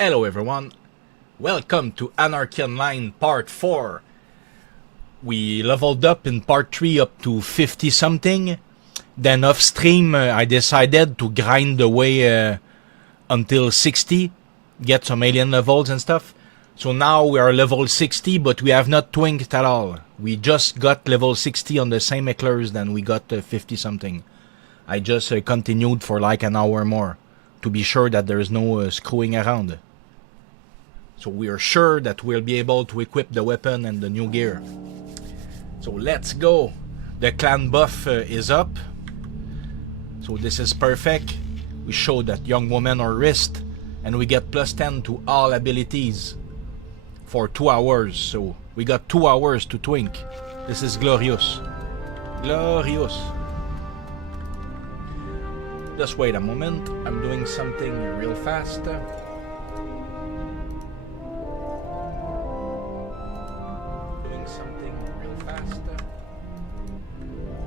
Hello everyone, welcome to Anarchy Online Part 4. We leveled up in Part 3 up to 50 something. Then off stream I decided to grind the way until 60, get some alien levels and stuff. So now we are level 60, but we have not twinked at all. We just got level 60 on the same eclairs than we got 50 something. I just continued for like an hour more to be sure that there is no screwing around. So we are sure that we'll be able to equip the weapon and the new gear. So let's go. The clan buff is up. So this is perfect. We show that young woman our wrist, and we get plus 10 to all abilities for 2 hours. So we got 2 hours to twink. This is glorious. Glorious. Just wait a moment. I'm doing something real fast.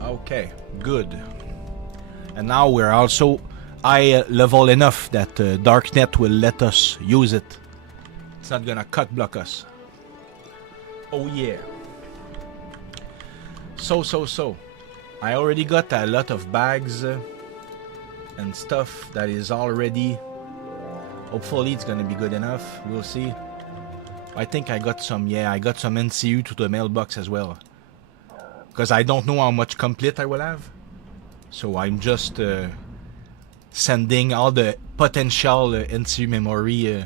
Okay, good. And now we're also high level enough that Darknet will let us use it. It's not gonna cut block us. Oh yeah. So. I already got a lot of bags and stuff that is already. Hopefully it's gonna be good enough. We'll see. I think I got some, I got some NCU to the mailbox as well. Because I don't know how much complete I will have. So I'm just sending all the potential NCU memory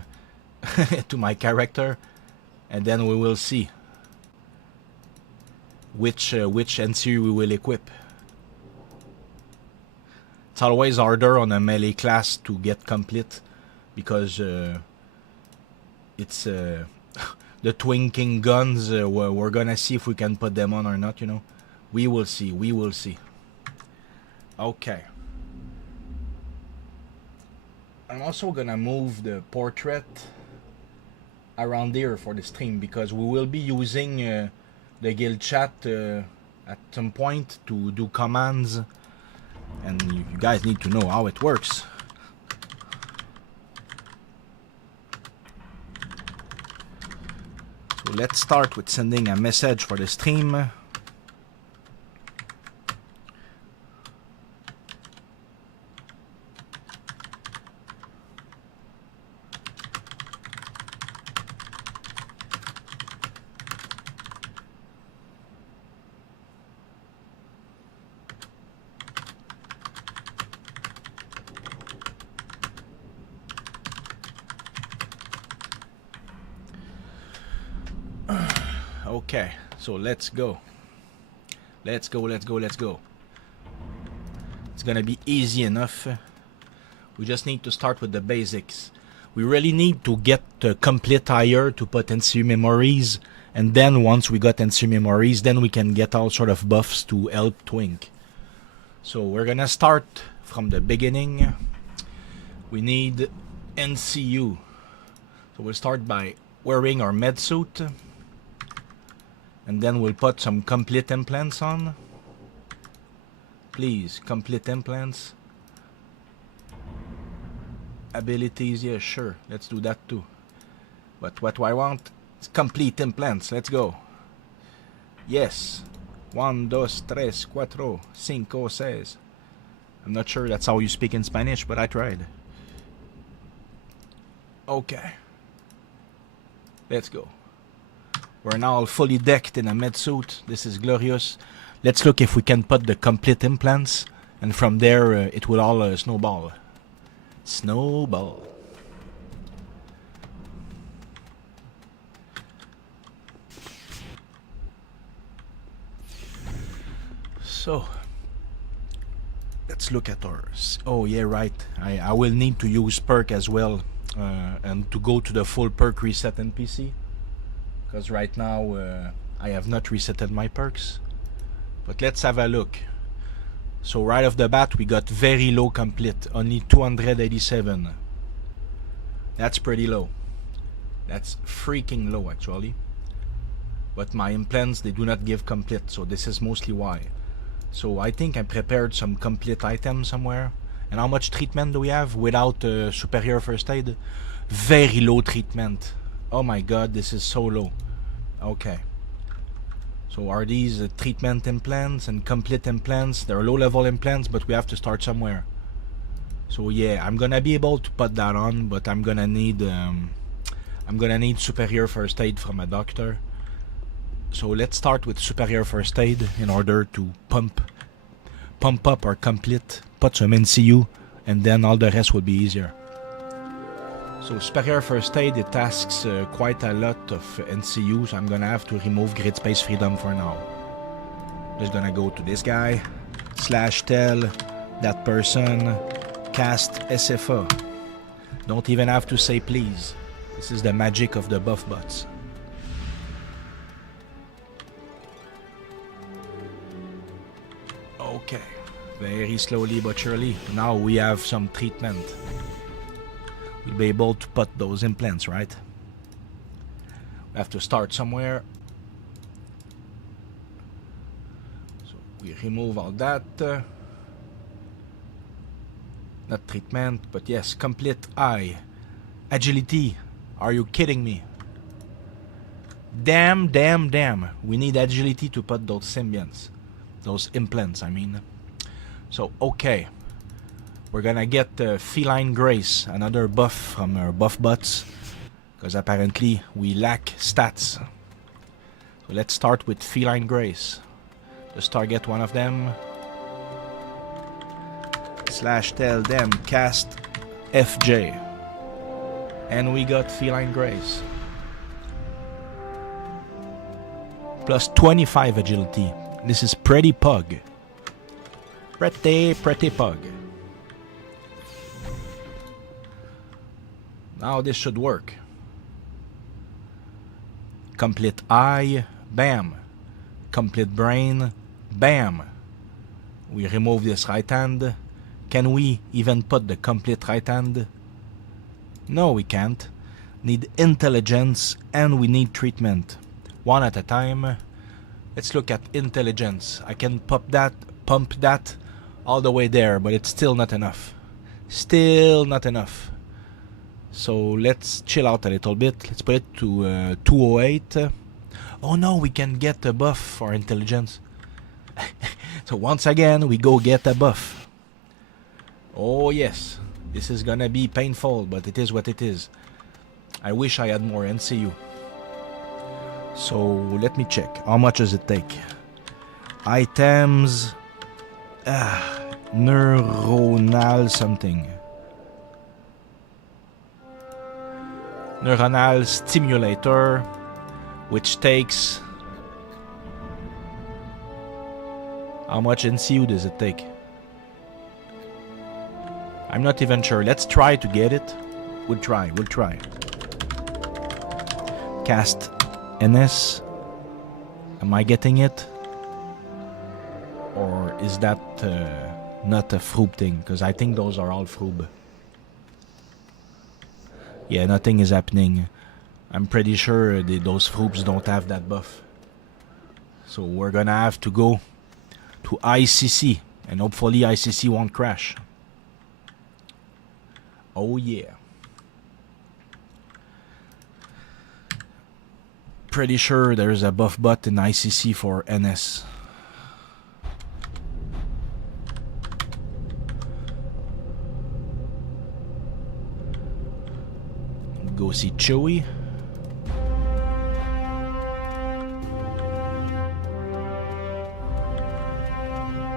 to my character. And then we will see which NCU we will equip. It's always harder on a melee class to get complete. Because it's the Twinking guns. We're gonna see if we can put them on or not, you know. We will see. Okay. I'm also gonna move the portrait around here for the stream because we will be using the guild chat at some point to do commands, and you guys need to know how it works. So let's start with sending a message for the stream. Okay, so let's go. Let's go. It's gonna be easy enough. We just need to start with the basics. We really need to get complete higher to put NCU memories, and then once we got NCU memories, then we can get all sort of buffs to help twink. So we're gonna start from the beginning. We need NCU. So we'll start by wearing our med suit. And then we'll put some complete implants on. Please, complete implants. Abilities, yeah, sure. Let's do that too. But what do I want? It's complete implants. Let's go. Yes. 1, 2, 3, 4, 5, 6. I'm not sure that's how you speak in Spanish, but I tried. Okay. Let's go. We're now fully decked in a med suit. This is glorious. Let's look if we can put the complete implants, and from there it will all snowball. Snowball. So let's look at ours. Oh yeah, right. I will need to use perk as well, and to go to the full perk reset NPC. Because right now I have not resetted my perks. But let's have a look. So right off the bat we got very low complete. Only 287. That's pretty low. That's freaking low actually. But my implants, they do not give complete. So this is mostly why. So I think I prepared some complete items somewhere. And how much treatment do we have without superior first aid? Very low treatment. Oh my god, this is so low. Okay. So are these treatment implants and complete implants? They're low level implants, but we have to start somewhere. So yeah, I'm gonna be able to put that on, but I'm gonna need superior first aid from a doctor. So let's start with superior first aid in order to pump up our complete, put some NCU, and then all the rest will be easier. So superior first aid, it asks quite a lot of NCU, so I'm gonna have to remove grid space freedom for now. Just gonna go to this guy, /tell that person, cast SFA. Don't even have to say please. This is the magic of the buff bots. Okay, very slowly but surely. Now we have some treatment. We'll be able to put those implants, right? We have to start somewhere. So we remove all that. Not treatment, but yes, complete eye. Agility. Are you kidding me? Damn. We need agility to put those symbionts. Those implants, I mean. So, okay. We're gonna get Feline Grace, another buff from our buff bots, because apparently we lack stats. So let's start with Feline Grace. Just target one of them. /tell them cast FJ. And we got Feline Grace. Plus 25 agility. This is pretty pug. Pretty pug. Now this should work. Complete eye, bam. Complete brain, bam. We remove this right hand. Can we even put the complete right hand? No, we can't. Need intelligence and we need treatment. One at a time. Let's look at intelligence. I can pump that all the way there, but it's still not enough. Still not enough. So let's chill out a little bit. Let's put it to 208. Oh no, we can get a buff for intelligence. So once again, we go get a buff. Oh yes, this is gonna be painful, but it is what it is. I wish I had more NCU. So let me check. How much does it take? Items. Neuronal something. Neuronal stimulator, which takes. How much NCU does it take? I'm not even sure. Let's try to get it. We'll try. Cast NS. Am I getting it? Or is that not a Froob thing? Because I think those are all Froob. Yeah, nothing is happening. I'm pretty sure those Froobs don't have that buff. So we're gonna have to go to ICC. And hopefully ICC won't crash. Oh yeah. Pretty sure there's a buff bot in ICC for NS. Go see Chewy.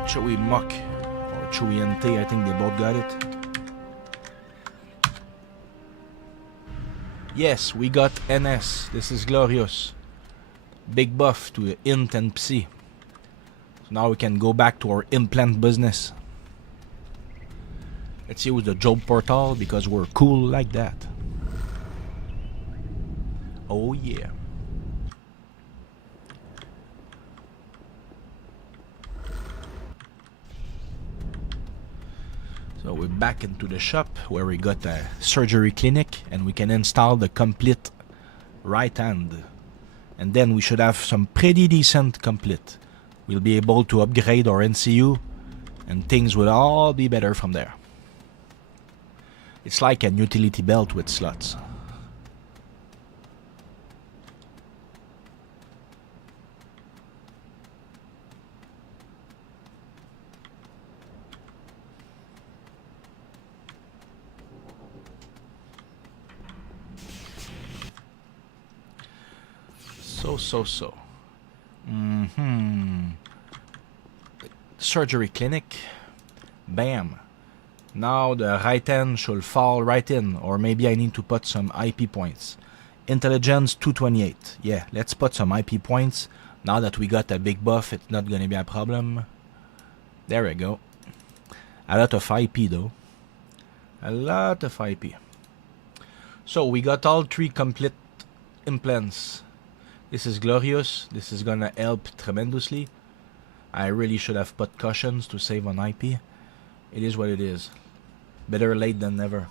Chewy Muck or Chewy NT, I think they both got it. Yes, we got NS. This is glorious. Big buff to Int and Psi. So now we can go back to our implant business. Let's use the job portal because we're cool like that. Oh yeah. So we're back into the shop where we got a surgery clinic and we can install the complete right hand. And then we should have some pretty decent complete. We'll be able to upgrade our NCU and things will all be better from there. It's like an utility belt with slots. So. Surgery clinic. Bam. Now the right hand should fall right in, or maybe I need to put some IP points. Intelligence 228. Yeah, let's put some IP points. Now that we got a big buff, it's not gonna be a problem. There we go. A lot of IP though. A lot of IP. So we got all 3 complete implants. This is glorious. This is gonna help tremendously. I really should have put cautions to save on IP. It is what it is. Better late than never.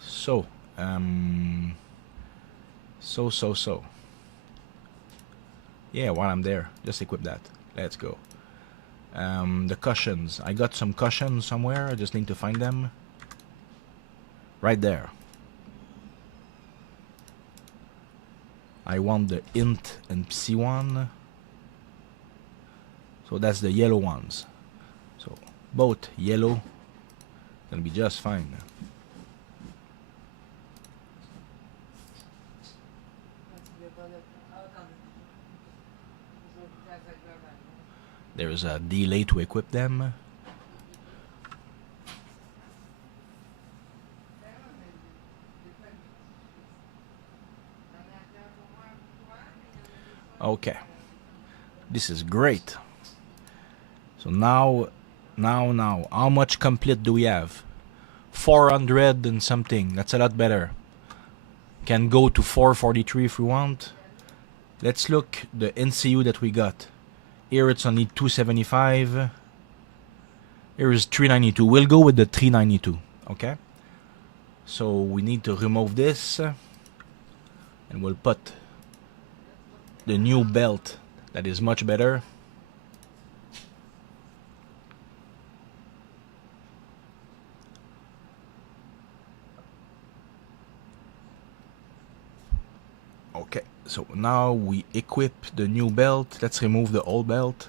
So, so. Yeah, while I'm there, just equip that. Let's go. The cushions. I got some cushions somewhere. I just need to find them. Right there. I want the int and psi one. So that's the yellow ones. So both yellow. Gonna be just fine. There's a delay to equip them. Okay. This is great. So now, how much complete do we have? 400 and something. That's a lot better. Can go to 443 if we want. Let's look the NCU that we got. Here it's only 275. Here is 392. We'll go with the 392. Okay. So we need to remove this, and we'll put the new belt that is much better. Okay, so now we equip the new belt. Let's remove the old belt.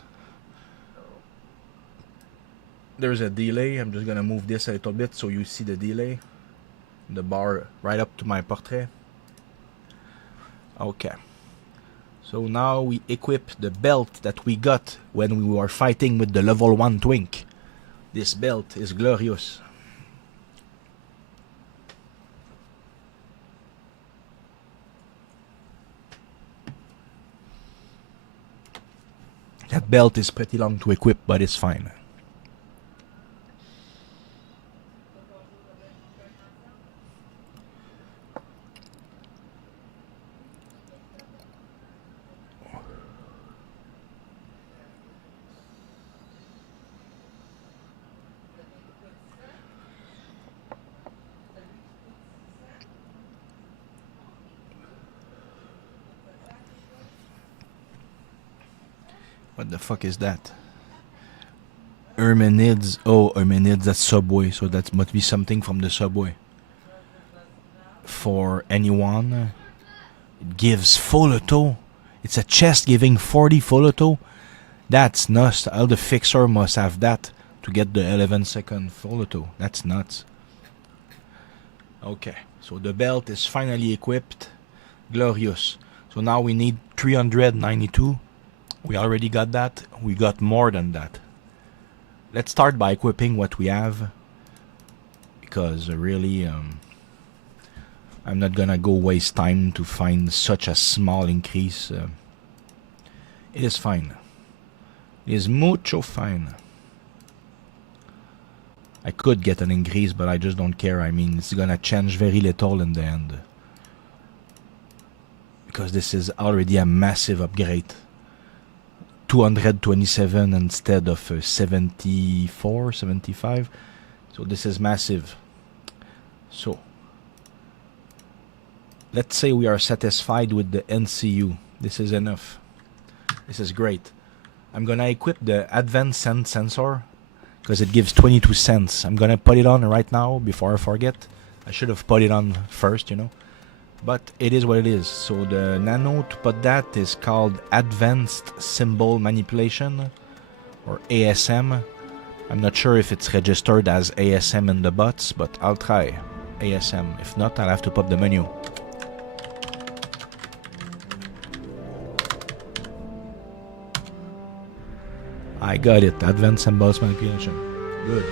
There's a delay. I'm just gonna move this a little bit so you see the delay. The bar right up to my portrait. Okay. So now we equip the belt that we got when we were fighting with the level 1 twink. This belt is glorious. That belt is pretty long to equip, but it's fine. What the fuck is that? Hermenids. Oh, Hermenids, that's Subway. So that must be something from the Subway. For anyone, it gives full auto. It's a chest giving 40 full auto. That's nuts. All the fixer must have that to get the 11-second full auto. That's nuts. Okay, so the belt is finally equipped. Glorious. So now we need 392. We already got that. We got more than that. Let's start by equipping what we have, because really I'm not gonna go waste time to find such a small increase. It is fine. It is mucho fine. I could get an increase, but I just don't care. I mean, it's gonna change very little in the end, because this is already a massive upgrade. 227 instead of 74, 75. So this is massive. So let's say we are satisfied with the NCU. This is enough. This is great. I'm gonna equip the advanced scent sensor because it gives 22 cents. I'm gonna put it on right now before I forget. I should have put it on first, you know. But it is what it is. So the nano to put that is called Advanced Symbol Manipulation, or ASM. I'm not sure if it's registered as ASM in the bots, but I'll try ASM. If not, I'll have to pop the menu. I got it. Advanced Symbols Manipulation. Good.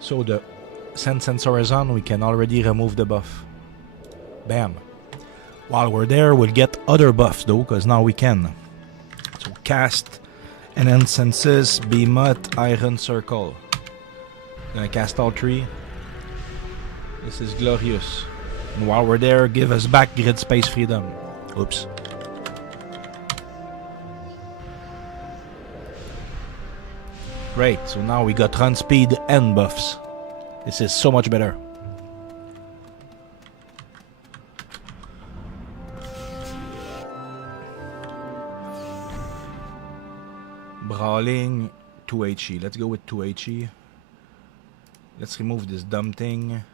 So the scent sensor is on. We can already remove the buff. Bam. While we're there, we'll get other buffs though, because now we can. So cast Enhance Senses, Behemoth, Iron Circle. Gonna cast all three. This is glorious. And while we're there, give us back grid space freedom. Oops. Great, so now we got run speed and buffs. This is so much better. Brawling, 2 HE. Let's go with 2 HE. Let's remove this dumb thing.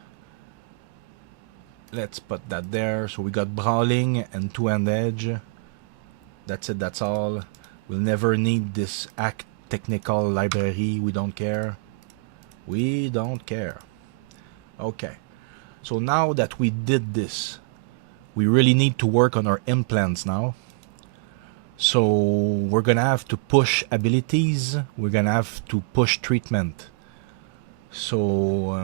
Let's put that there. So we got Brawling and 2-hand edge. That's it, that's all. We'll never need this act technical library. We don't care. We don't care. Okay. So now that we did this, we really need to work on our implants now. So we're gonna have to push abilities. We're gonna have to push treatment. So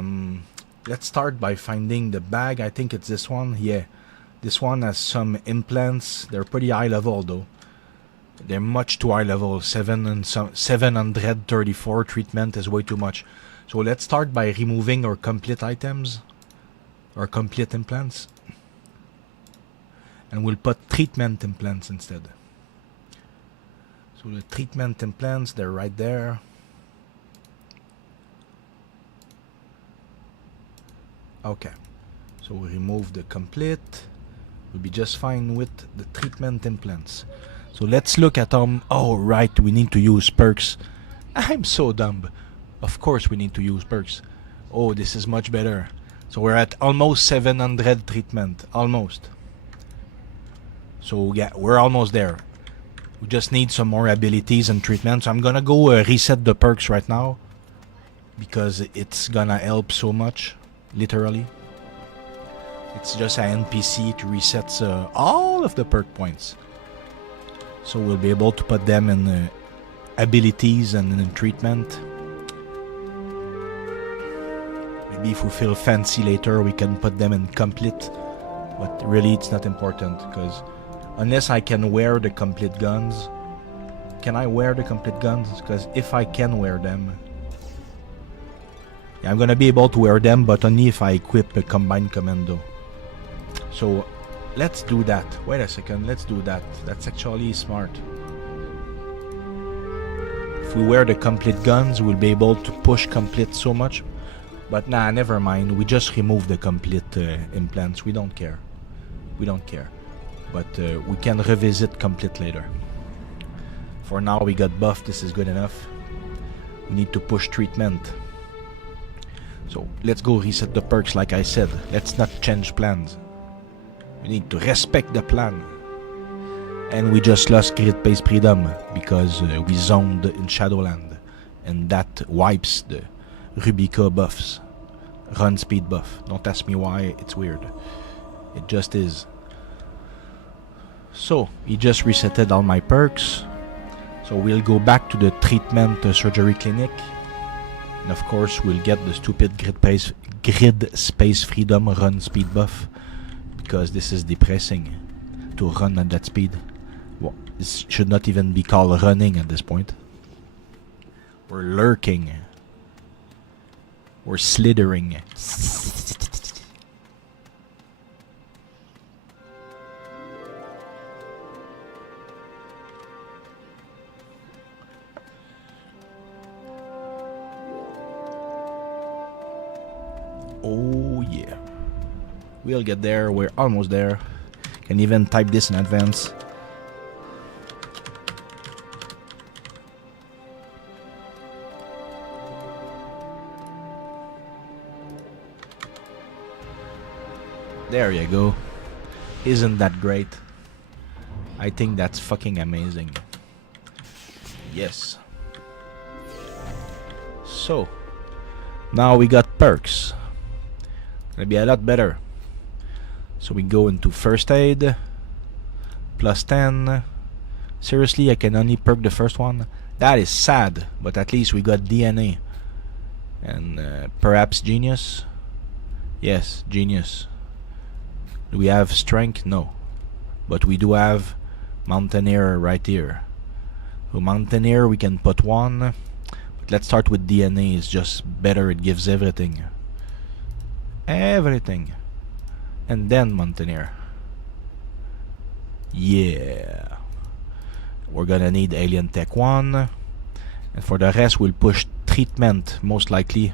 let's start by finding the bag. I think it's this one. Yeah, this one has some implants. They're pretty high level though. They're much too high level. 734 treatment is way too much. So let's start by removing our complete items, or complete implants, and we'll put treatment implants instead. So the treatment implants, they're right there. Okay, so we remove the complete. We'll be just fine with the treatment implants. So let's look at oh right, we need to use perks. I'm so dumb. Of course we need to use perks. Oh, this is much better. So we're at almost 700 treatment, almost. So yeah, we're almost there. We just need some more abilities and treatment. So I'm gonna go reset the perks right now, because it's gonna help so much, literally. It's just an NPC to reset all of the perk points. So we'll be able to put them in abilities and in treatment. Maybe if we feel fancy later, we can put them in complete. But really, it's not important, because unless I can wear the complete guns. Can I wear the complete guns? Because if I can wear them, yeah, I'm gonna be able to wear them, but only if I equip a combined commando. So let's do that. Wait a second, let's do that. That's actually smart. If we wear the complete guns, we'll be able to push complete so much. But nah, never mind. We just remove the complete implants. We don't care. We don't care. But we can revisit complete later. For now, we got buff. This is good enough. We need to push treatment. So let's go reset the perks like I said. Let's not change plans. We need to respect the plan. And we just lost grid base freedom because we zoned in Shadowland. And that wipes the Rubica buffs. Run speed buff. Don't ask me why, it's weird. It just is. So, he just resetted all my perks. So we'll go back to the treatment surgery clinic. And of course, we'll get the stupid grid space freedom run speed buff. Because this is depressing to run at that speed. Well, this should not even be called running at this point. We're lurking. We're slithering. Oh yeah. We'll get there. We're almost there. Can even type this in advance. There you go. Isn't that great? I think that's fucking amazing. Yes. So, now we got perks. Gonna be a lot better. So we go into first aid. Plus 10. Seriously, I can only perk the first one? That is sad, but at least we got DNA. And perhaps genius? Yes, genius. Do we have strength? No. But we do have mountaineer right here. So mountaineer we can put one. But let's start with DNA. It's just better. It gives everything. Everything. And then mountaineer. Yeah. We're gonna need alien tech 1. And for the rest we'll push treatment most likely.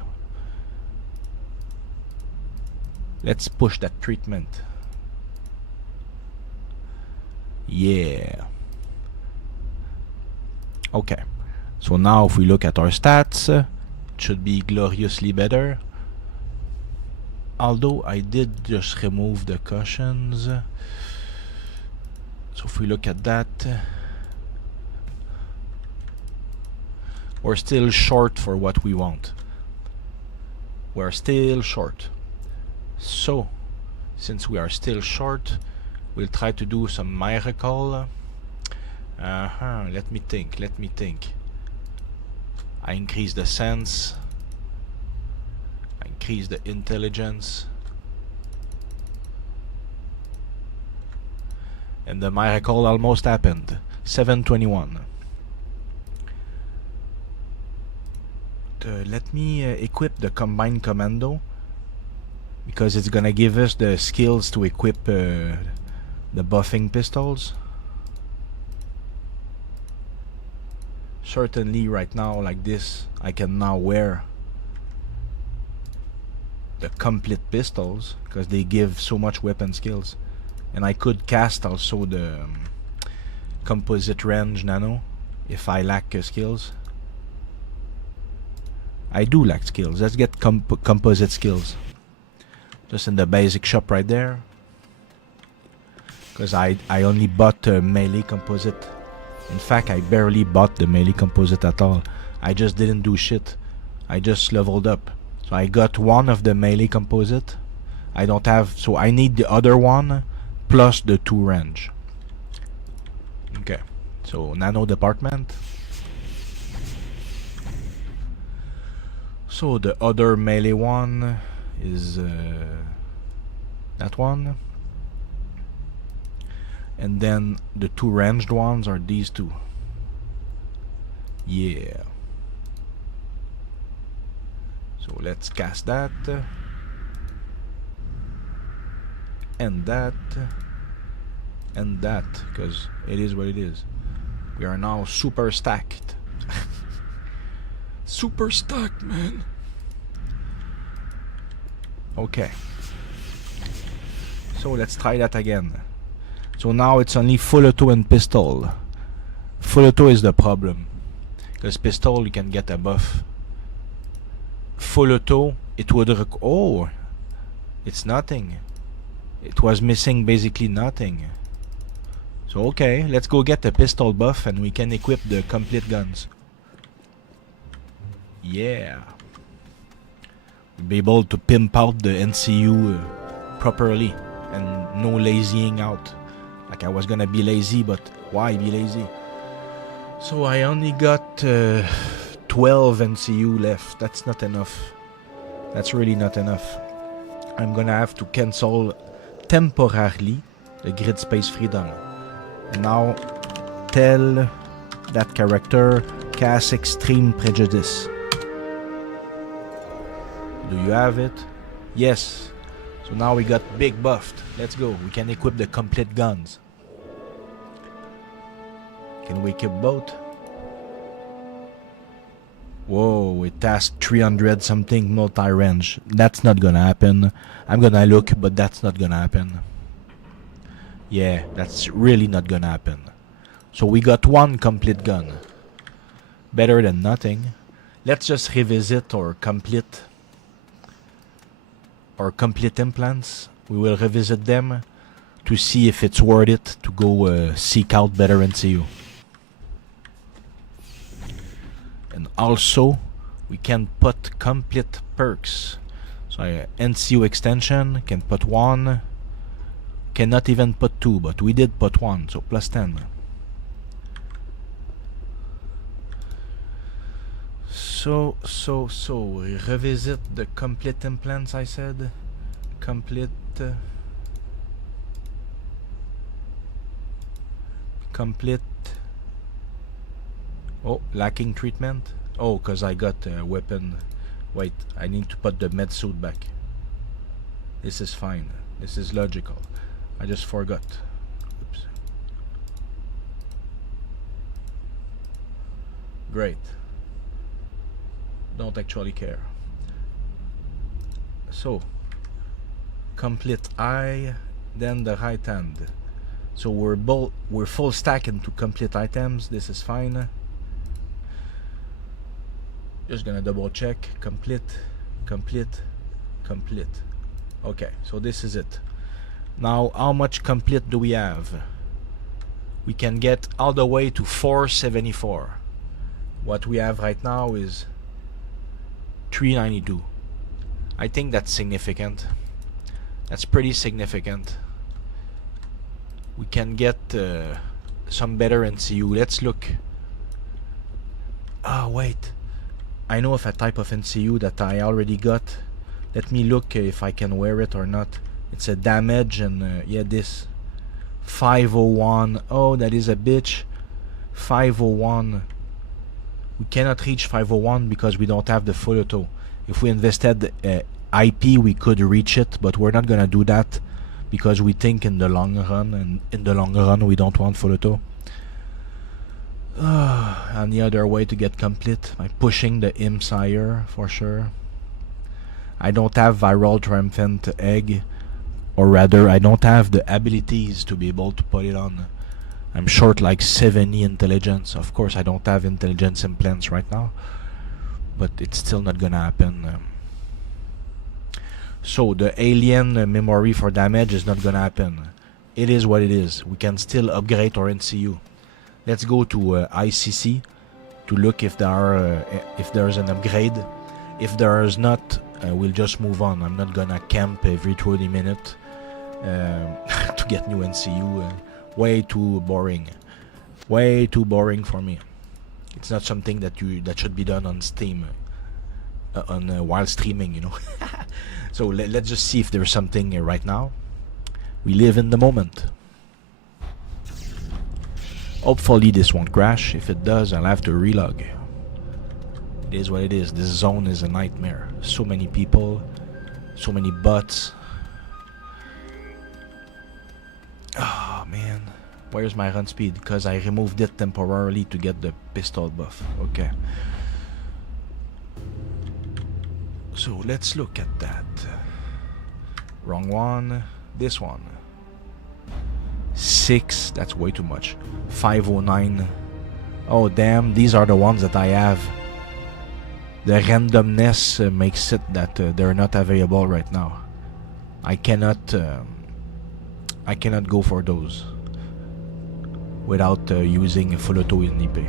Let's push that treatment. Yeah. Okay. So now if we look at our stats, it should be gloriously better. Although I did just remove the cushions. So if we look at that, we're still short for what we want. We're still short. So, since we are still short, we'll try to do some miracle. Let me think. I increase the sense. I increase the intelligence. And the miracle almost happened. 721. Let me equip the Combined Commando, because it's gonna give us the skills to equip the buffing pistols. Certainly right now like this I can now wear the complete pistols because they give so much weapon skills. And I could cast also the composite range nano if I lack skills. I do lack skills. Let's get composite skills. Just in the basic shop right there. Because I only bought melee composite. In fact, I barely bought the melee composite at all. I just didn't do shit. I just leveled up. So I got one of the melee composite. I don't have... So I need the other one plus the 2 range. Okay. So nano department. So the other melee one is that one. And then the 2 ranged ones are these 2. Yeah. So let's cast that. And that. And that. Because it is what it is. We are now super stacked. Super stacked, man. Okay. So let's try that again. So now it's only full auto and pistol. Full auto is the problem. Because pistol you can get a buff. Full auto, it would oh, it's nothing. It was missing basically nothing. So okay, let's go get the pistol buff and we can equip the complete guns. Yeah. We'll be able to pimp out the NCU properly and no lazying out. Like I was gonna be lazy, but why be lazy? So I only got 12 NCU left. That's not enough. That's really not enough. I'm gonna have to cancel temporarily the grid space freedom. And now tell that character cast extreme prejudice. Do you have it? Yes. So now we got big buffed. Let's go. We can equip the complete guns. Can we equip both? Whoa, it has 300 something multi-range. That's not gonna happen. I'm gonna look, but that's not gonna happen. Yeah, that's really not gonna happen. So we got one complete gun. Better than nothing. Let's just revisit our complete implants. We will revisit them to see if it's worth it to go seek out better NCU. And also, we can put complete perks. So NCU extension, can put 1. Cannot even put 2, but we did put 1, so plus 10. So, revisit the complete implants, I said. Complete... complete... Oh, lacking treatment? Oh, because I got a weapon. Wait, I need to put the med suit back. This is fine. This is logical. I just forgot. Oops. Great. Don't actually care. So, complete eye, then the right hand. So we're full stack into complete items. This is fine. Just gonna double check. Complete, complete, complete. Okay, so this is it. Now, how much complete do we have? We can get all the way to 474. What we have right now is 392. I think that's significant. That's pretty significant. We can get some better NCU. Let's look. Ah, wait. I know of a type of NCU that I already got. Let me look if I can wear it or not. It's a damage and yeah, this 501. Oh, that is a bitch. 501. We cannot reach 501 because we don't have the full auto. If we invested IP, we could reach it, but we're not gonna do that because we think in the long run, and in the long run we don't want full auto. And the other way to get complete by pushing the Sire for sure. I don't have viral triumphant egg, or rather I don't have the abilities to be able to put it on. I'm short like 70 intelligence. Of course I don't have intelligence implants right now, but it's still not gonna happen. So the alien memory for damage is not gonna happen. It is what it is. We can still upgrade our NCU. Let's go to ICC to look if there's an upgrade. If there is not, we'll just move on. I'm not gonna camp every 20 minutes to get new NCU. Way too boring. Way too boring for me. It's not something that should be done on Steam, while streaming, you know. So let's just see if there's something right now. We live in the moment. Hopefully this won't crash. If it does, I'll have to relog. It is what it is. This zone is a nightmare. So many people, so many bots. Oh man, where's my run speed? Because I removed it temporarily to get the pistol buff. Okay. So let's look at that. Wrong one. This one. 6. That's way too much. 509. Oh damn, these are the ones that I have. The randomness makes it that they're not available right now. I cannot go for those without using a full auto in IP.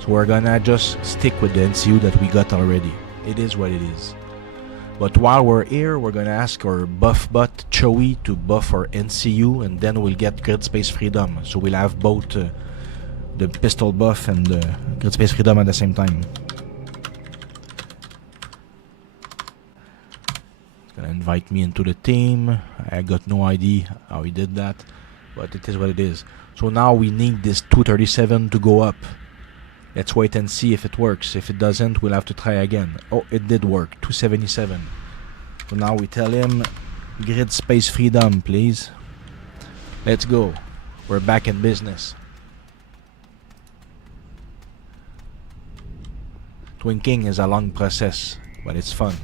So we're gonna just stick with the NCU that we got already. It is what it is. But while we're here, we're gonna ask our buff bot Choey to buff our NCU, and then we'll get grid space freedom. So we'll have both the pistol buff and the grid space freedom at the same time. It's gonna invite me into the team. I got no idea how he did that, but it is what it is. So now we need this 237 to go up. Let's wait and see if it works. If it doesn't, we'll have to try again. Oh, it did work. 277. So now we tell him, grid space freedom, please. Let's go. We're back in business. Twinking is a long process, but it's fun.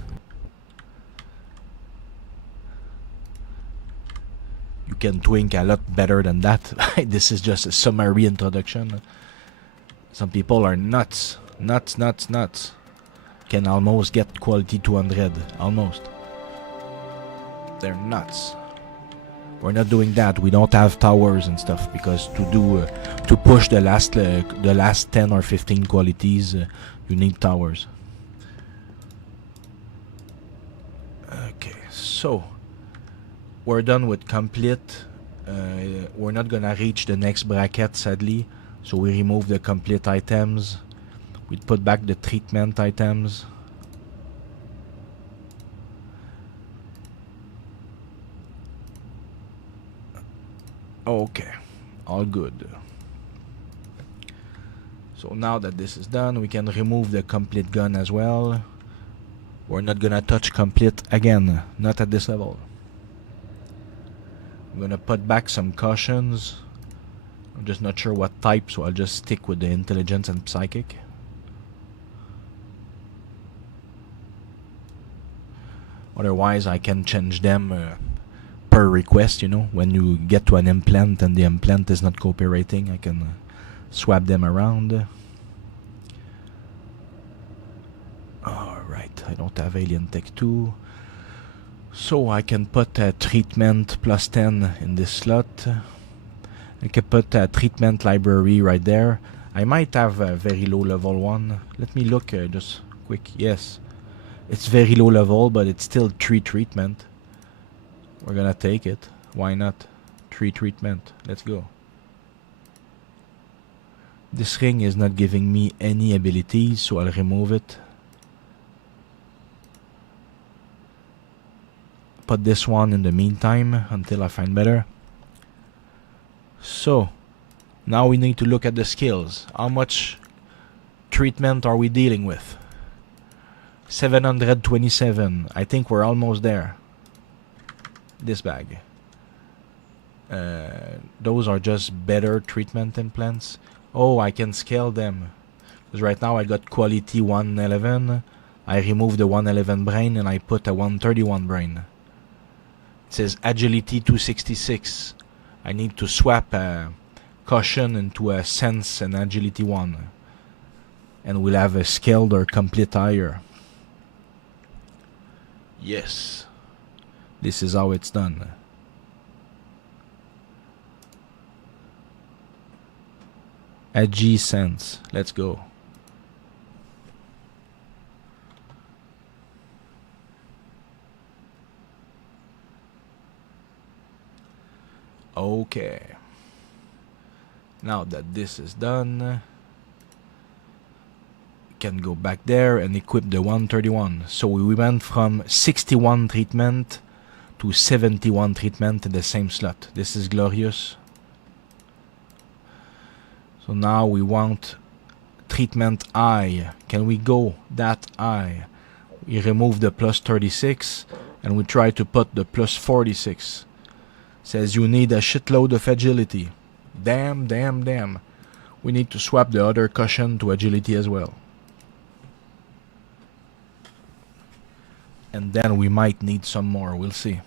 You can twink a lot better than that. This is just a summary introduction. Some people are nuts. Nuts. Can almost get quality 200. Almost. They're nuts. We're not doing that. We don't have towers and stuff, because to push the last 10 or 15 qualities, you need towers. Okay, so we're done with complete. We're not gonna reach the next bracket, sadly, so we remove the complete items. We put back the treatment items. Okay, all good. So now that this is done, we can remove the complete gun as well. We're not gonna touch complete again, not at this level. I'm gonna put back some cautions. I'm just not sure what type, so I'll just stick with the intelligence and psychic. Otherwise, I can change them per request, you know. When you get to an implant and the implant is not cooperating, I can swap them around. Alright, I don't have Alien Tech 2. So I can put a treatment plus 10 in this slot. I can put a treatment library right there. I might have a very low level one. Let me look just quick. Yes, it's very low level, but it's still 3 treatment. We're gonna take it. Why not? 3 treatment. Let's go. This ring is not giving me any abilities, so I'll remove it. Put this one in the meantime until I find better. So now we need to look at the skills. How much treatment are we dealing with? 727. I think we're almost there. This bag. Those are just better treatment implants. Oh, I can scale them. Because right now I got quality 111. I removed the 111 brain and I put a 131 brain. It says agility 266. I need to swap caution into a sense and agility 1. And we'll have a scaled or complete higher. Yes. This is how it's done. A G sense. Let's go. Okay. Now that this is done, we can go back there and equip the 131. So we went from 61 treatment to 71 treatment in the same slot. This is glorious. So now we want treatment high. Can we go that high? We remove the plus 36 and we try to put the plus 46. Says you need a shitload of agility. Damn. We need to swap the other caution to agility as well. And then we might need some more. We'll see.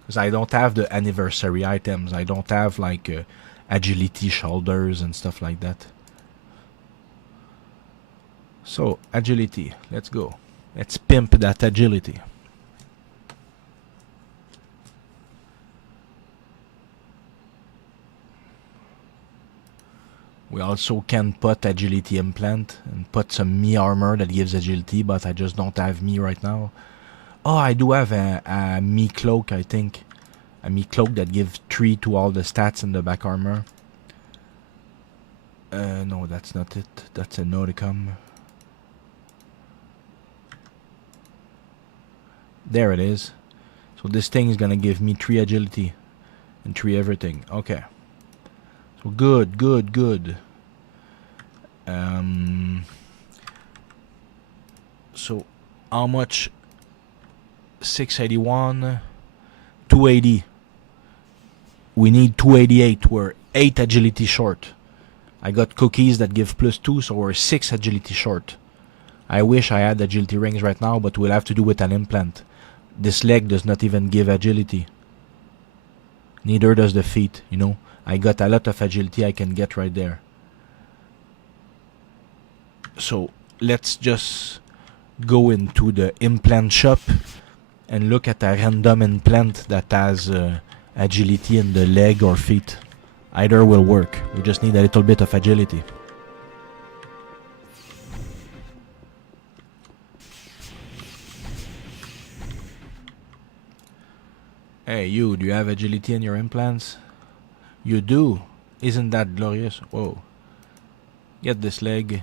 Because I don't have the anniversary items. I don't have like agility shoulders and stuff like that. So agility. Let's go. Let's pimp that agility. We also can put agility implant and put some me armor that gives agility, but I just don't have me right now. Oh, I do have a me cloak, I think. A me cloak that gives 3 to all the stats in the back armor. No, that's not it. That's a Nauticum. There it is. So this thing is gonna give me 3 agility and 3 everything. Okay. So good. So how much? 681, 280. We need 288. We're 8 agility short. I got cookies that give +2, so we're 6 agility short. I wish I had agility rings right now, but we'll have to do with an implant. This leg does not even give agility. Neither does the feet, you know. I got a lot of agility I can get right there. So let's just go into the implant shop and look at a random implant that has agility in the leg or feet. Either will work. We just need a little bit of agility. Hey, you, do you have agility in your implants? You do? Isn't that glorious? Whoa. Get this leg.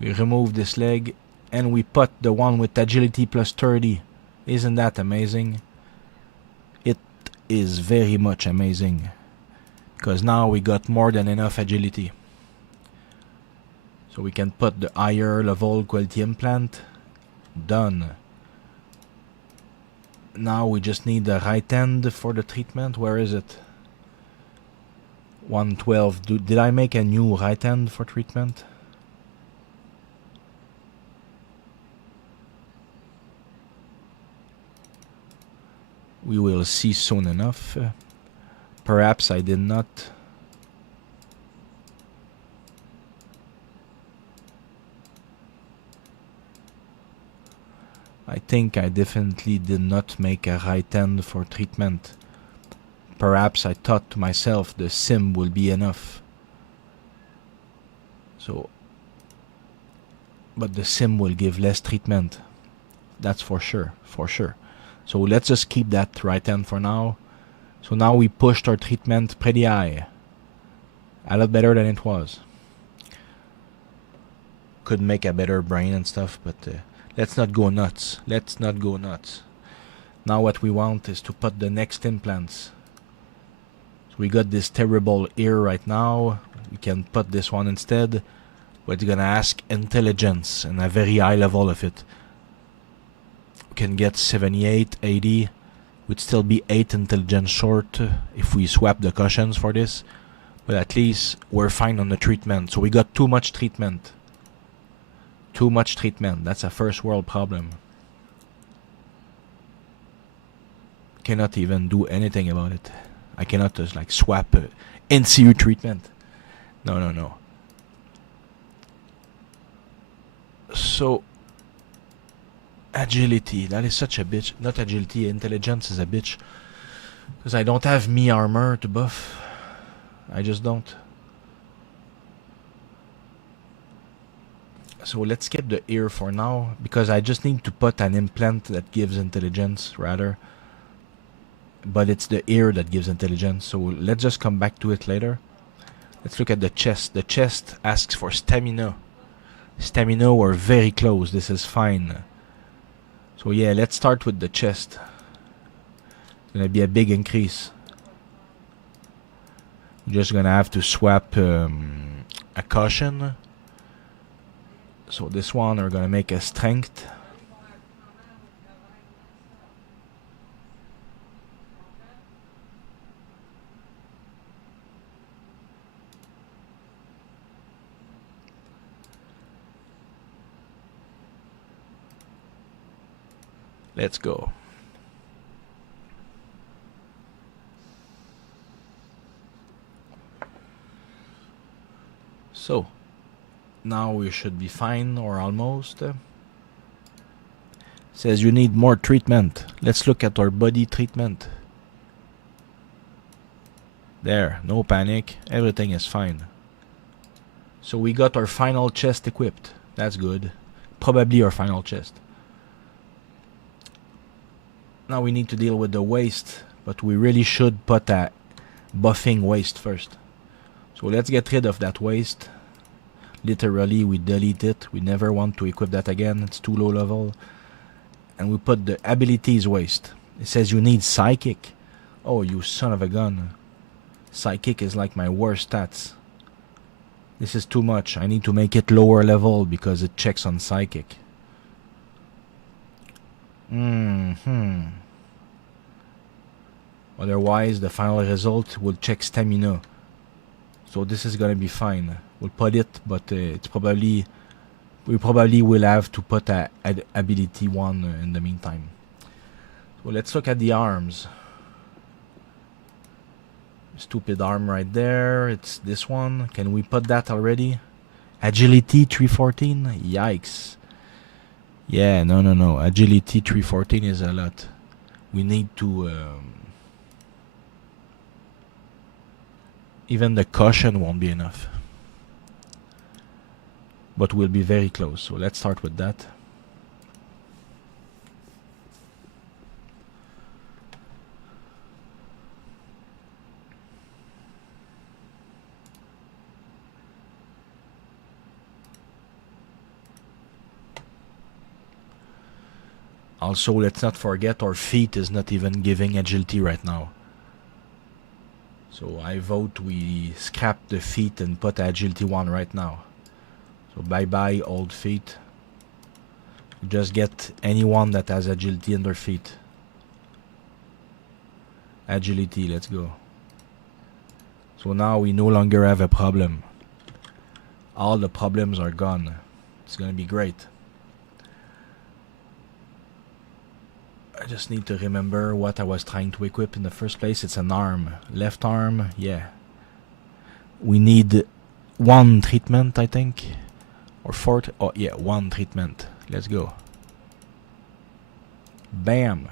We remove this leg and we put the one with agility plus 30. Isn't that amazing? It is very much amazing. Because now we got more than enough agility. So we can put the higher level quality implant. Done. Now we just need the right hand for the treatment. Where is it? 112. Did I make a new right hand for treatment? We will see soon enough. Perhaps I did not. I think I definitely did not make a right hand for treatment. Perhaps I thought to myself the sim will be enough. So, but the sim will give less treatment. That's for sure, for sure. So let's just keep that right hand for now. So now we pushed our treatment pretty high. A lot better than it was. Could make a better brain and stuff, but let's not go nuts. Let's not go nuts. Now what we want is to put the next implants. So we got this terrible ear right now. We can put this one instead. But it's gonna ask intelligence and a very high level of it. We can get 78, 80. Would still be 8 intelligence short if we swap the cushions for this. But at least we're fine on the treatment. So we got too much treatment. Too much treatment. That's a first world problem. Cannot even do anything about it. I cannot just like swap NCU treatment. No, no, no. So agility, that is such a bitch. Not agility, intelligence is a bitch. Because I don't have me armor to buff. I just don't. So let's skip the ear for now, because I just need to put an implant that gives intelligence, rather. But it's the ear that gives intelligence, so let's just come back to it later. Let's look at the chest. The chest asks for stamina. Stamina, we're very close, this is fine. So yeah, let's start with the chest. It's gonna be a big increase. We're just gonna have to swap a caution. So this one are gonna make a strength. Let's go. So now we should be fine, or almost. Says you need more treatment. Let's look at our body treatment. There, no panic, everything is fine. So we got our final chest equipped. That's good. Probably our final chest. Now we need to deal with the waist, but we really should put a buffing waist first. So let's get rid of that waist. Literally, we delete it. We never want to equip that again. It's too low level. And we put the abilities waist. It says you need psychic. Oh, you son of a gun. Psychic is like my worst stats. This is too much. I need to make it lower level because it checks on psychic. Otherwise, the final result will check stamina. So this is gonna be fine. We'll put it, but it's probably we probably will have to put a ability one in the meantime. Well, let's look at the arms. Stupid arm right there. It's this one. Can we put that already? Agility 314? Yikes. Yeah, no. Agility 314 is a lot. We need to... even the caution won't be enough. But we'll be very close. So let's start with that. Also, let's not forget our feet is not even giving agility right now. So I vote we scrap the feet and put agility 1 right now. So bye-bye old feet. Just get anyone that has agility in their feet. Agility, let's go. So now we no longer have a problem. All the problems are gone. It's gonna be great. I just need to remember what I was trying to equip in the first place. It's an arm. Left arm, yeah. We need 1 treatment, I think. Or 4. Oh, yeah, 1 treatment. Let's go. Bam.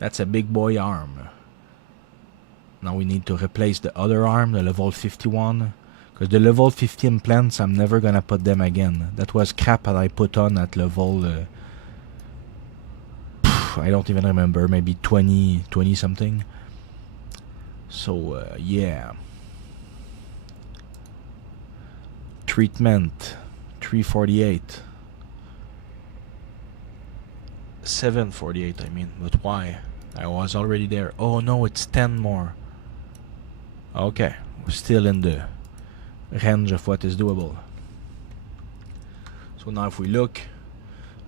That's a big boy arm. Now we need to replace the other arm, the level 51. Because the level 50 implants, I'm never gonna put them again. That was crap that I put on at level... I don't even remember, maybe 20 something. So yeah, treatment 348, 748 I mean, but why? I was already there. Oh no, it's 10 more. Okay, we're still in the range of what is doable. So now if we look,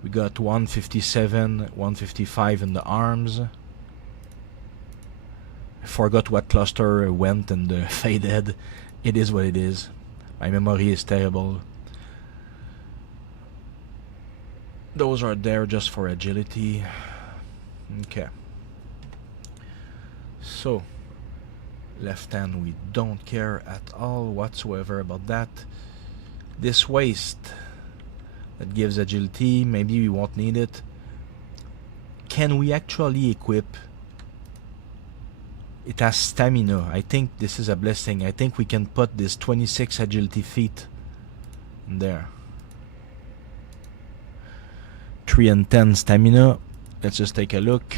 we got 157, 155 in the arms. I forgot what cluster went and faded. It is what it is. My memory is terrible. Those are there just for agility. Okay. So, left hand, we don't care at all whatsoever about that. This waist that gives agility, maybe we won't need it. Can we actually equip? It has stamina. I think this is a blessing. I think we can put this 26 agility feet in there. 3 and 10 stamina. Let's just take a look.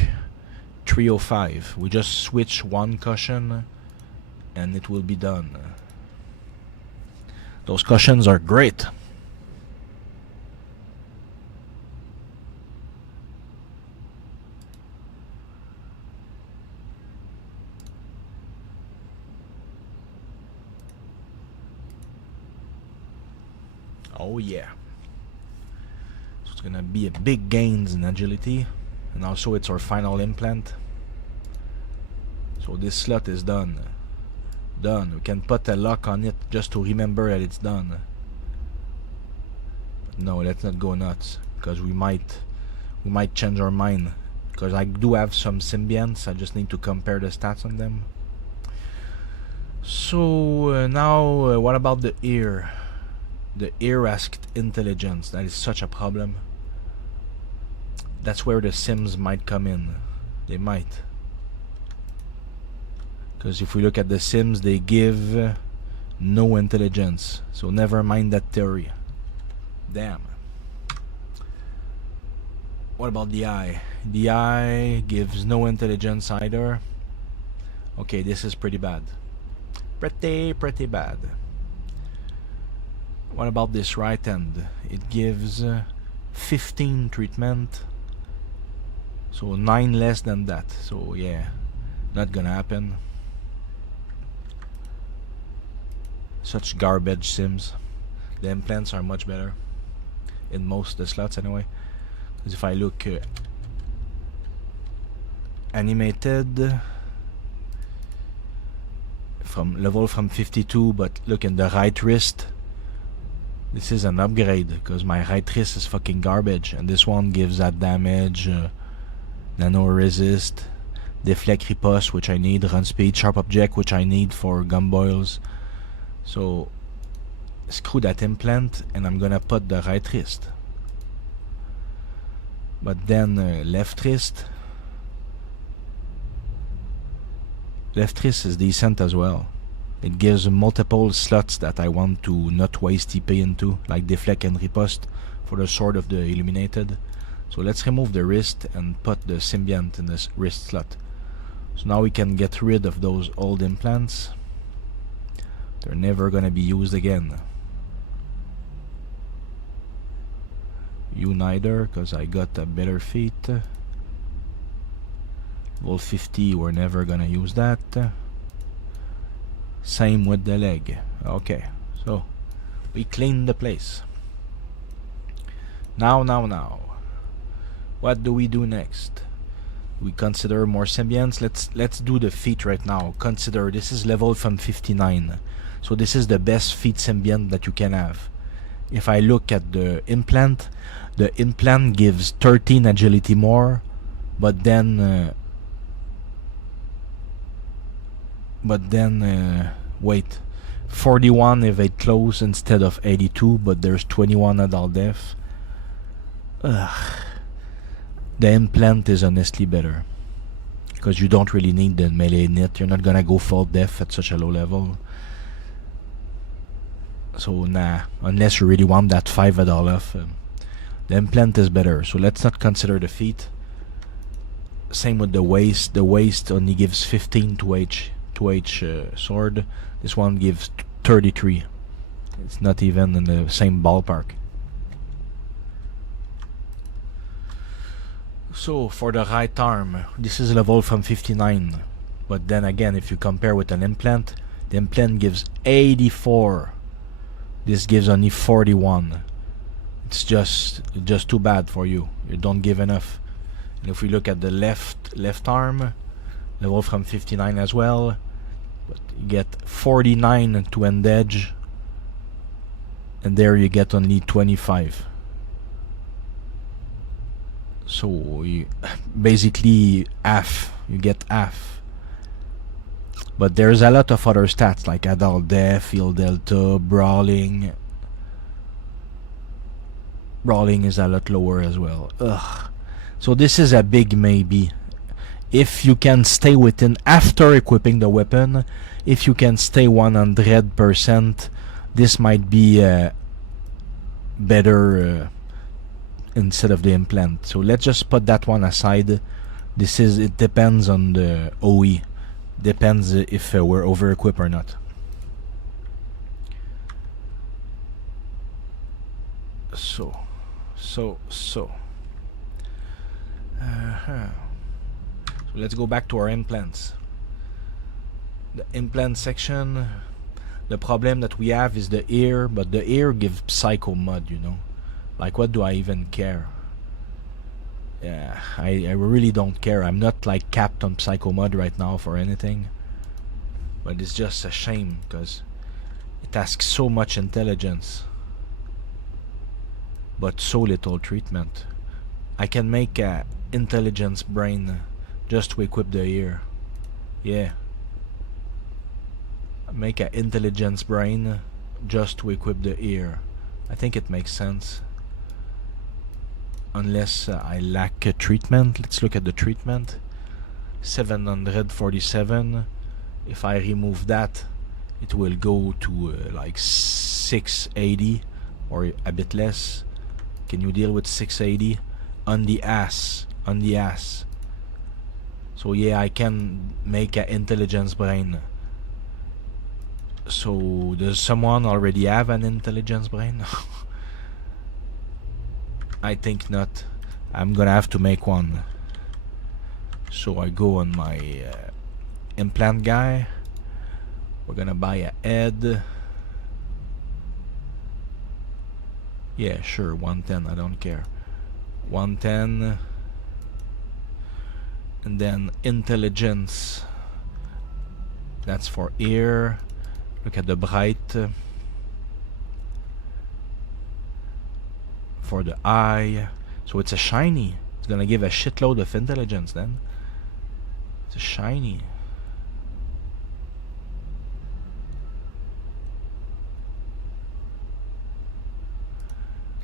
305. We just switch 1 caution and it will be done. Those cautions are great. Oh yeah. So it's gonna be a big gains in agility, and also it's our final implant. So this slot is done. Done. We can put a lock on it just to remember that it's done. But no, let's not go nuts, because we might change our mind. Because I do have some symbionts, I just need to compare the stats on them. So now what about the ear? The ear asked intelligence. That is such a problem. That's where the Sims might come in. They might. Because if we look at the Sims, they give no intelligence. So never mind that theory. Damn. What about the eye? The eye gives no intelligence either. Okay, this is pretty bad. Pretty bad. What about this right hand? It gives 15 treatment. So 9 less than that. So yeah, not gonna happen. Such garbage Sims. The implants are much better. In most of the slots anyway. Because if I look animated from level from 52, but look in the right wrist. This is an upgrade because my right wrist is fucking garbage, and this one gives that damage nano resist, deflect riposte, which I need, run speed, sharp object, which I need for gumboils. So screw that implant, and I'm gonna put the right wrist. But then left wrist is decent as well. It gives multiple slots that I want to not waste TP into, like deflect and riposte for the sword of the illuminated. So let's remove the wrist and put the symbiont in this wrist slot. So now we can get rid of those old implants. They're never gonna be used again. You neither, because I got a better feet. Level 50, we're never gonna use that. Same with the leg. Okay, so we clean the place. Now. What do we do next? We consider more symbionts. Let's do the feet right now. Consider this is level from 59. So this is the best feet symbiont that you can have. If I look at the implant gives 13 agility more, but then wait, 41 evade close instead of 82, but there's 21 adult death. Ugh. The implant is honestly better, because you don't really need the melee knit. You're not gonna go full death at such a low level. So nah, unless you really want that 5 adult off, the implant is better. So let's not consider the feet. Same with the waist. The waist only gives 15 to H sword. This one gives 33. It's not even in the same ballpark. So for the right arm, this is level from 59. But then again, if you compare with an implant, the implant gives 84. This gives only 41. It's just too bad for you. You don't give enough. And if we look at the left arm, level from 59 as well, but you get 49 to end edge, and there you get only 25. So you basically half. You get half. But there's a lot of other stats like adult death, field delta, brawling. Brawling is a lot lower as well. Ugh. So this is a big maybe. If you can stay within, after equipping the weapon, if you can stay 100%, this might be better instead of the implant. So let's just put that one aside. It depends on the OE. Depends if we're over equipped or not. So let's go back to our implants. The implant section, the problem that we have is the ear, but the ear gives psycho mod, you know. Like, what do I even care? Yeah, I really don't care. I'm not like capped on psycho mod right now for anything, but it's just a shame because it asks so much intelligence but so little treatment. I can make a intelligence brain just to equip the ear. Yeah, make a intelligence brain just to equip the ear. I think it makes sense. Unless I lack a treatment. Let's look at the treatment. 747. If I remove that, it will go to like 680 or a bit less. Can you deal with 680? On the ass. On the ass. So yeah, I can make an intelligence brain. So does someone already have an intelligence brain? I think not. I'm gonna have to make one. So I go on my implant guy. We're gonna buy a head. Yeah, sure, 110, I don't care. 110. And then intelligence. That's for ear. Look at the bright. For the eye. So it's a shiny. It's gonna give a shitload of intelligence then. It's a shiny.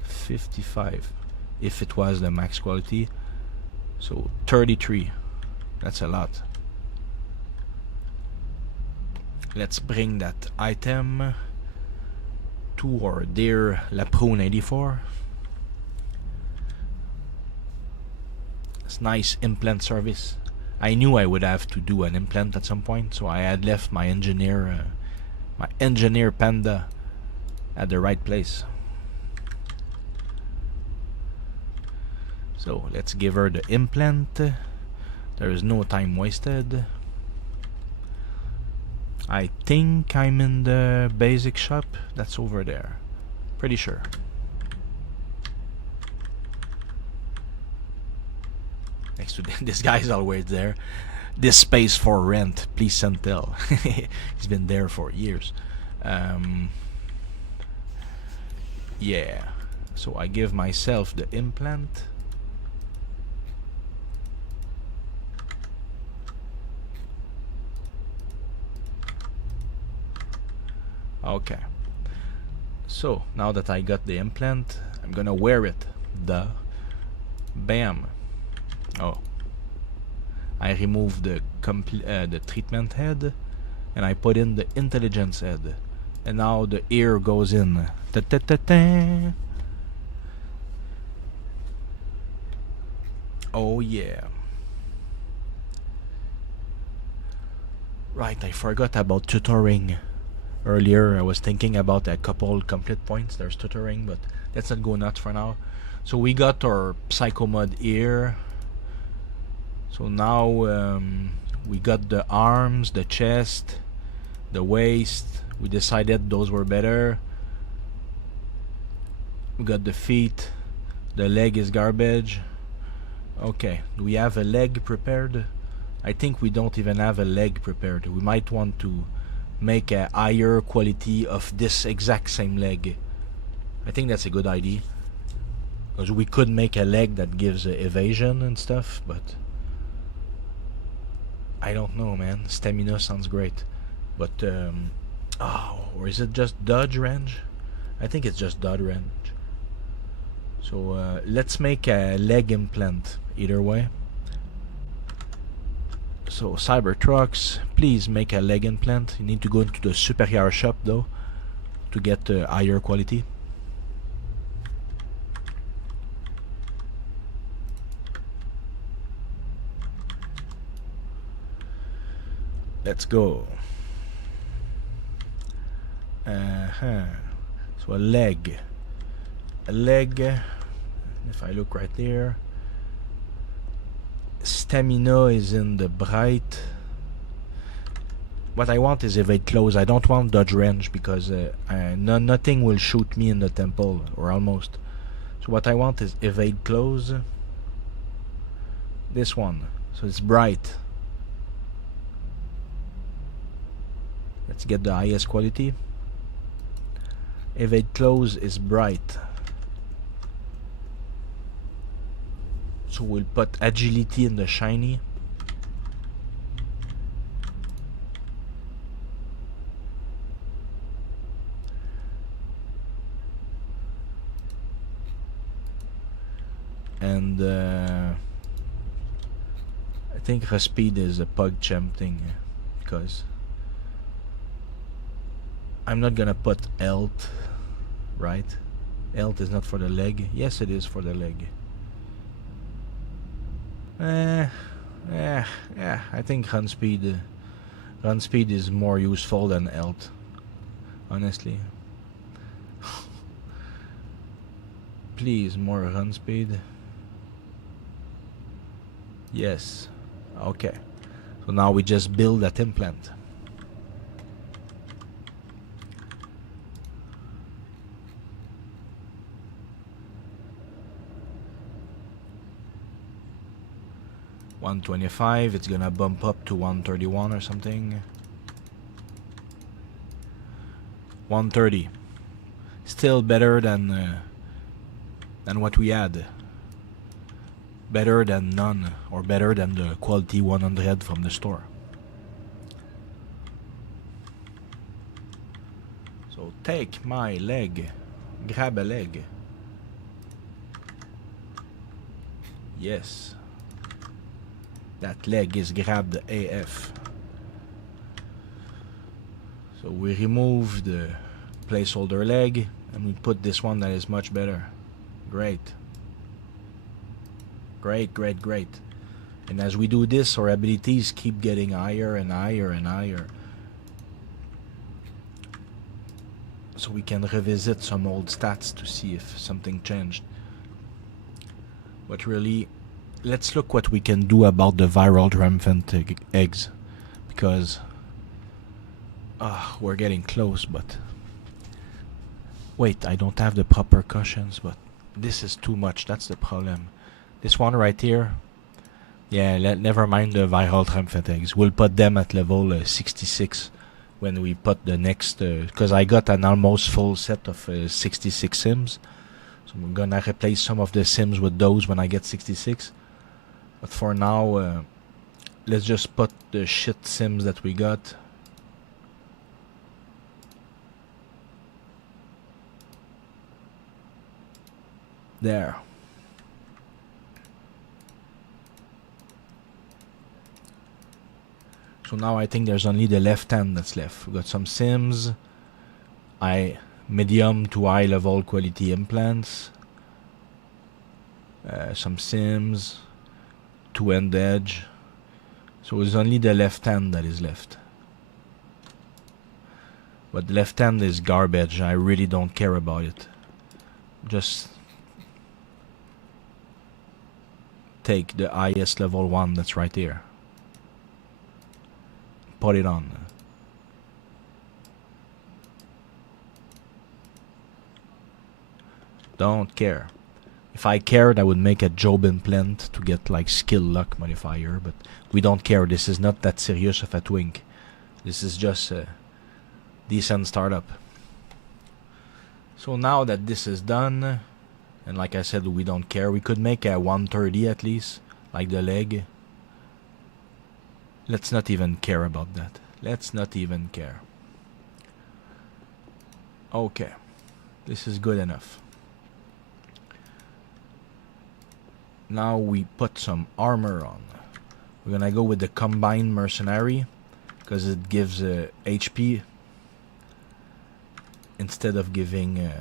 $55 if it was the max quality. So 33. That's a lot. Let's bring that item to our dear Laprune 84. It's nice implant service. I knew I would have to do an implant at some point, so I had left my engineer panda at the right place. So let's give her the implant. There is no time wasted. I think I'm in the basic shop. That's over there. Pretty sure. Next to this guy's always there. This space for rent. Please send tell. He's been there for years. Yeah. So I give myself the implant. Okay. So now that I got the implant, I'm gonna wear it. Bam. Oh. I removed the treatment head, and I put in the intelligence head, and now the ear goes in. Ta -ta -ta -ta. Oh yeah. Right, I forgot about tutoring. Earlier I was thinking about a couple complete points. There's tutoring, but let's not go nuts for now. So we got our psycho mod here. So now we got the arms, the chest, the waist. We decided those were better. We got the feet. The leg is garbage. Okay, do we have a leg prepared? I think we don't even have a leg prepared. We might want to make a higher quality of this exact same leg. I think that's a good idea, because we could make a leg that gives evasion and stuff, but I don't know, man. Stamina sounds great, but oh, or is it just dodge range? I think it's just dodge range. So let's make a leg implant either way. So Cybertrucks, please make a leg implant. You need to go into the superior shop though to get higher quality. Let's go. So a leg. If I look right there, stamina is in the bright. What I want is evade close. I don't want dodge range, because nothing will shoot me in the temple, or almost. So what I want is evade close. This one. So it's bright. Let's get the highest quality. Evade close is bright. So we'll put agility in the shiny. And I think her speed is a pug champ thing, because I'm not gonna put health, right? Health is not for the leg. Yes, it is for the leg. Yeah, I think run speed is more useful than health, honestly. Please, more run speed. Yes. Okay. So now we just build that implant. $125, it's gonna bump up to 131 or something. 130. Still better than what we had. better than none, or better than the quality 100 from the store. So take my leg. Grab a leg. Yes. That leg is grabbed AF. So we remove the placeholder leg and we put this one that is much better. Great. Great, great, great. And as we do this, our abilities keep getting higher and higher and higher. So we can revisit some old stats to see if something changed. But really, let's look what we can do about the viral triumphant eggs. Because we're getting close, but wait, I don't have the proper cushions, but this is too much. That's the problem. This one right here, yeah, never mind the viral triumphant eggs. We'll put them at level 66 when we put the next, because I got an almost full set of 66 sims. So I'm gonna replace some of the sims with those when I get 66. But for now, let's just put the shit sims that we got. There. So now I think there's only the left hand that's left. We got some sims, medium to high level quality implants, some sims, 2-end edge. So it's only the left hand that is left. But the left hand is garbage. I really don't care about it. Just take the highest level one that's right here. Put it on. Don't care. If I cared, I would make a job implant to get like skill luck modifier, but we don't care. This is not that serious of a twink. This is just a decent startup. So now that this is done, and like I said, we don't care. We could make a 130 at least, like the leg. Let's not even care about that. Let's not even care. Okay. This is good enough. Now we put some armor on. We're gonna go with the combined mercenary because it gives HP instead of giving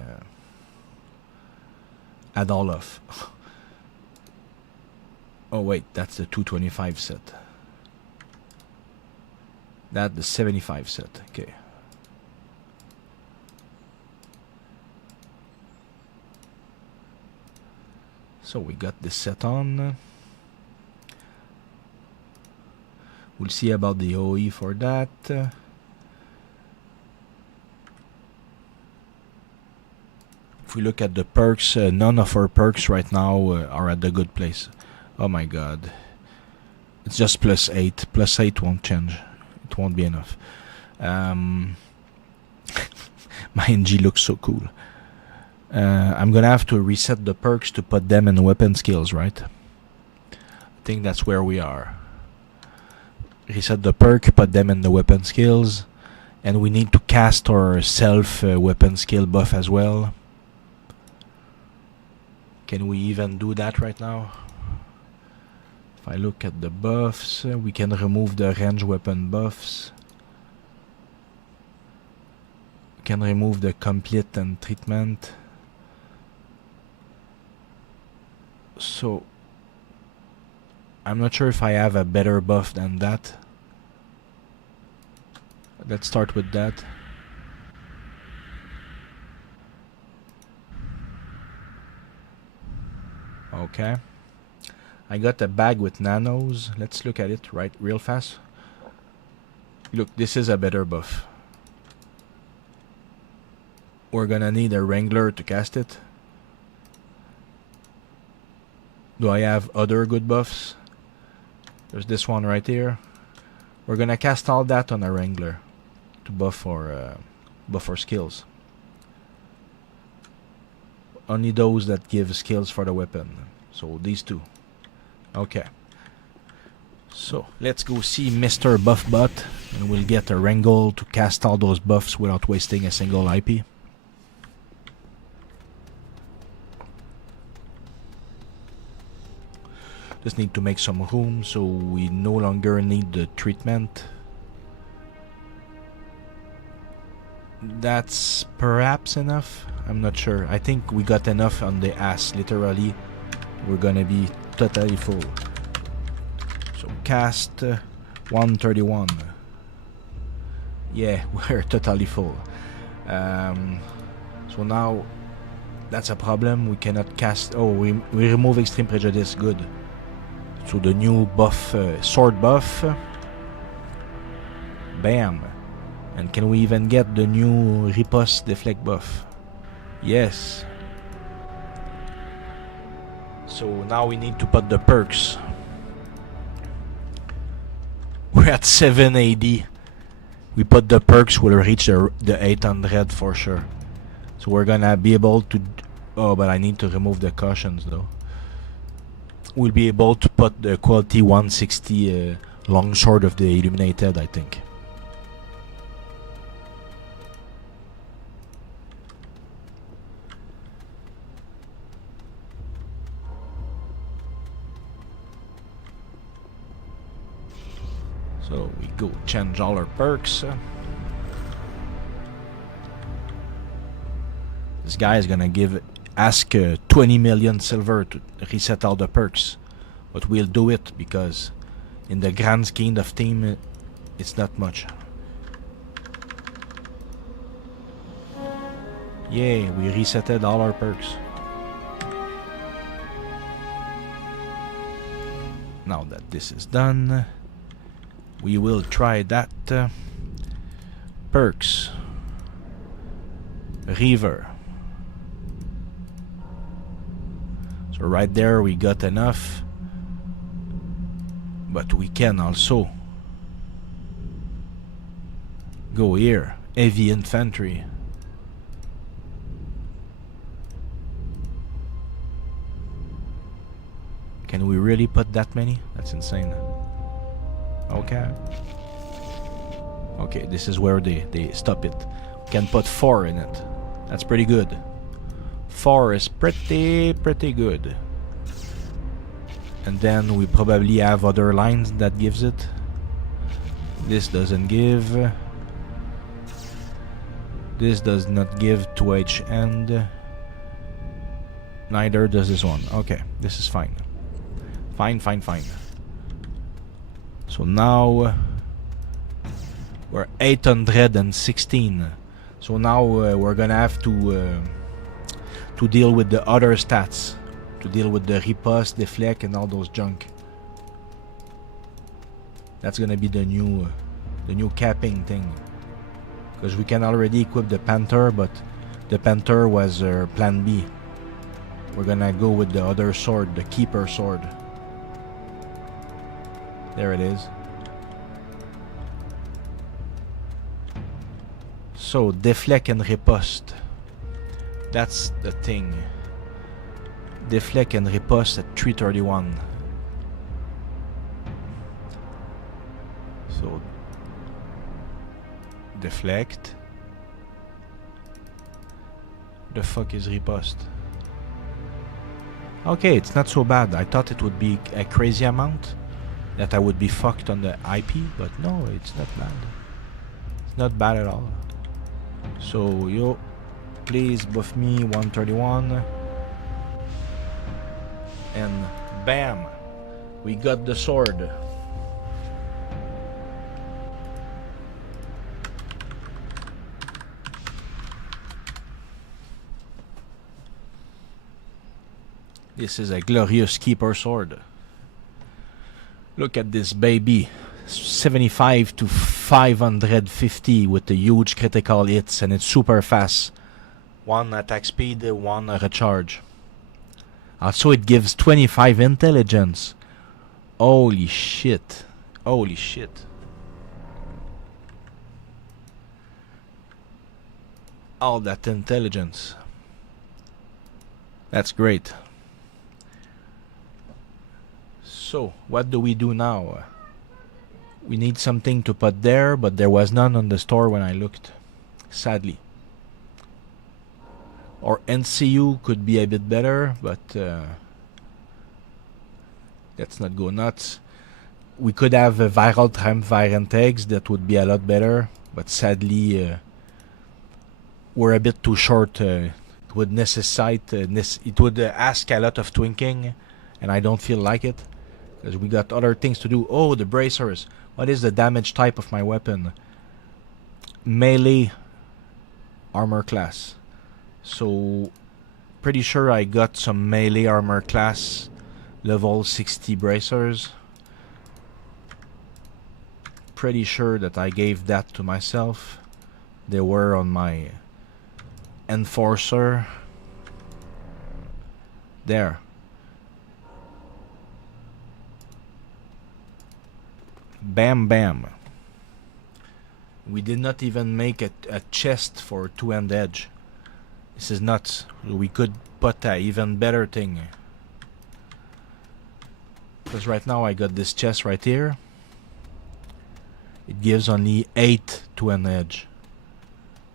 Adolf. Oh wait, that's the 225 set. That's the 75 set. Okay. So we got this set on. We'll see about the OE for that. If we look at the perks, none of our perks right now are at the good place. Oh my god. It's just +8. +8 won't change. It won't be enough. My NG looks so cool. I'm gonna have to reset the perks to put them in weapon skills, right? I think that's where we are. Reset the perk, put them in the weapon skills, and we need to cast our self weapon skill buff as well. Can we even do that right now? If I look at the buffs, we can remove the range weapon buffs. We can remove the complete and treatment. So I'm not sure if I have a better buff than that. Let's start with that. Okay. I got a bag with nanos. Let's look at it real fast. Look, this is a better buff. We're gonna need a wrangler to cast it. Do I have other good buffs? There's this one right here. We're gonna cast all that on a wrangler to buff our skills. Only those that give skills for the weapon. So these two. Okay. So, let's go see Mr. Buffbot, and we'll get a wrangle to cast all those buffs without wasting a single IP. Just need to make some room so we no longer need the treatment. That's perhaps enough. I'm not sure. I think we got enough on the ass. Literally, we're gonna be totally full. So cast 131. Yeah, we're totally full. So now that's a problem. We cannot cast. Oh, we remove Extreme Prejudice. Good. So the new buff, sword buff. Bam. And can we even get the new Riposte Deflect buff? Yes. So now we need to put the perks. We're at 7 AD. We put the perks, we'll reach the 800 for sure. So we're gonna be able to... Oh, but I need to remove the cautions though. We'll be able to put the quality 160 longsword of the Illuminated, I think. So we go change all our perks. This guy is gonna ask 20 million silver to reset all the perks, but we'll do it because in the grand scheme of things, it's not much. Yay, we resetted all our perks. Now that this is done, we will try that. Perks. Reaver. So right there we got enough. But we can also go here. Heavy infantry. Can we really put that many? That's insane. Okay. Okay, this is where they stop it. We can put 4 in it. That's pretty good. 4 is pretty good. And then we probably have other lines that gives it. This doesn't give. This does not give 2H end. Neither does this one. Okay, this is fine. Fine. So now we're 816. So now we're gonna have to deal with the other stats, to deal with the riposte, deflect, and all those junk. That's gonna be the new capping thing. Because we can already equip the Panther, but the Panther was plan B. We're gonna go with the other sword, the Keeper sword. There it is. So, deflect and riposte. That's the thing. Deflect and riposte at 331. So, deflect. The fuck is riposte? Okay, it's not so bad. I thought it would be a crazy amount, that I would be fucked on the IP, but no, it's not bad. It's not bad at all. So, yo, please buff me 131. And bam, we got the sword. This is a glorious Keeper sword. Look at this baby. 75 to 550 with the huge critical hits, and it's super fast. 1 attack speed, 1 recharge. Also, it gives 25 intelligence. Holy shit. Holy shit. All that intelligence. That's great. So, what do we do now? We need something to put there, but there was none on the store when I looked. Sadly. Or NCU could be a bit better, but let's not go nuts. We could have a viral tramp variant eggs, that would be a lot better, but sadly we're a bit too short. It would necessitate, it would ask a lot of twinking, and I don't feel like it, because we got other things to do. Oh, the bracers. What is the damage type of my weapon? Melee armor class. So, pretty sure I got some melee armor class level 60 bracers. Pretty sure that I gave that to myself. They were on my enforcer. There. Bam bam. We did not even make a chest for two-end edge. This is nuts. We could put a even better thing. Because right now I got this chest right here. It gives only 8 two-end edge.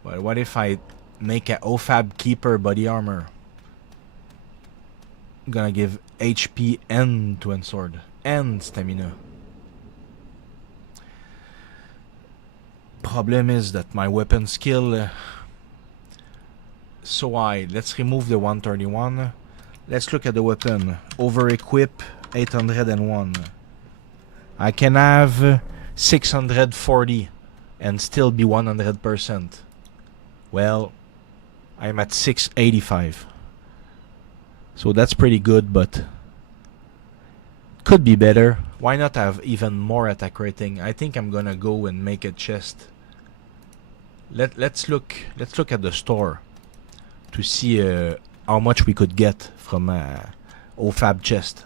But what if I make a OFAB Keeper body armor? I'm gonna give HP and two-end sword. And stamina. Problem is that my weapon skill so high. Let's remove the 131. Let's look at the weapon. Over equip 801. I can have 640 and still be 100%. Well, I'm at 685. So that's pretty good, but could be better. Why not have even more attack rating? I think I'm gonna go and make a chest. Let's look at the store to see how much we could get from OFAB chest.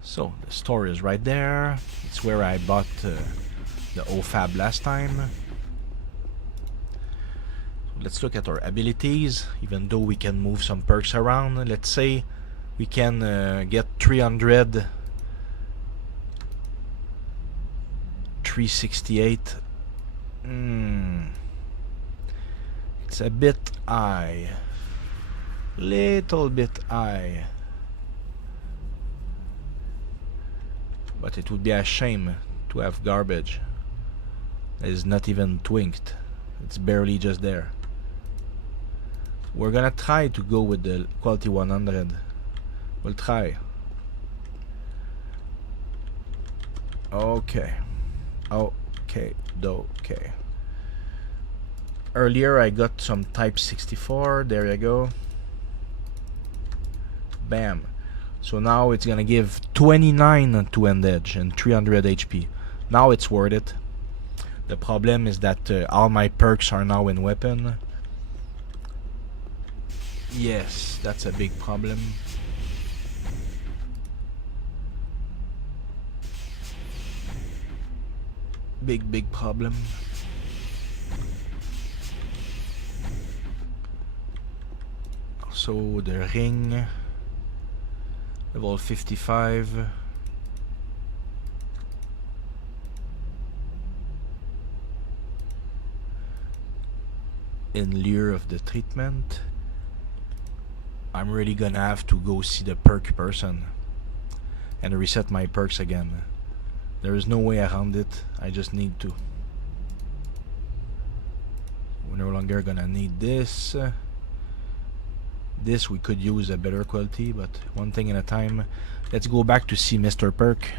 So the store is right there. It's where I bought the OFAB last time. So let's look at our abilities. Even though we can move some perks around, let's say we can get 300, 368. It's a bit high. Little bit high. But it would be a shame to have garbage that is not even twinked. It's barely just there. We're gonna try to go with the quality 100. We'll try. Okay. Okay. Earlier I got some type 64. There you go. Bam. So now it's gonna give 29 two-end edge and 300 HP. Now it's worth it. The problem is that all my perks are now in weapon. Yes, that's a big problem. Big problem. So the ring. Level 55. In lieu of the treatment, I'm really gonna have to go see the perk person and reset my perks again. There is no way around it. I just need to. We're no longer gonna need this. This we could use a better quality, but one thing at a time. Let's go back to see Mr. Perk.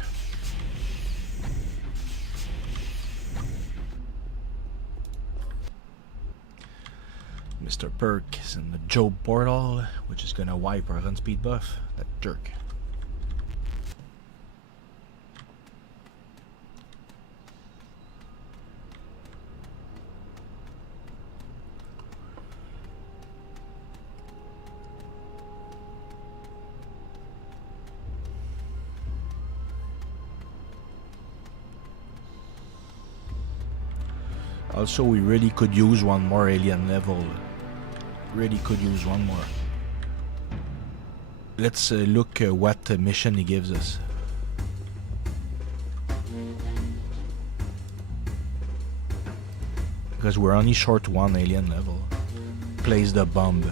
Mr. Perk is in the Job portal, which is gonna wipe our run speed buff. That jerk. Also, we really could use one more alien level. Really could use one more. Let's look what mission he gives us. Because we're only short one alien level. Place the bomb.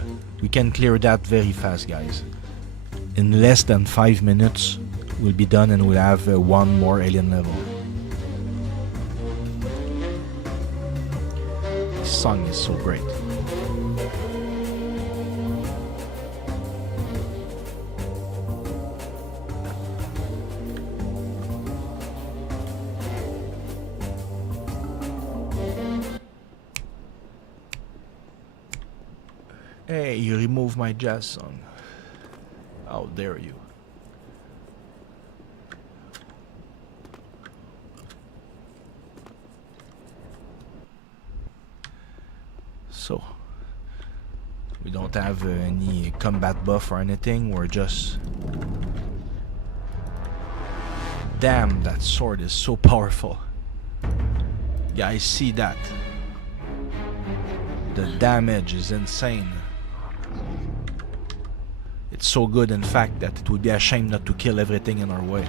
We can clear that very fast, guys. In less than 5 minutes, we'll be done and we'll have one more alien level. This song is so great. Hey, you removed my jazz song. How dare you? So, we don't have any combat buff or anything, we're just... Damn, that sword is so powerful. Guys, see that? The damage is insane. It's so good, in fact, that it would be a shame not to kill everything in our way.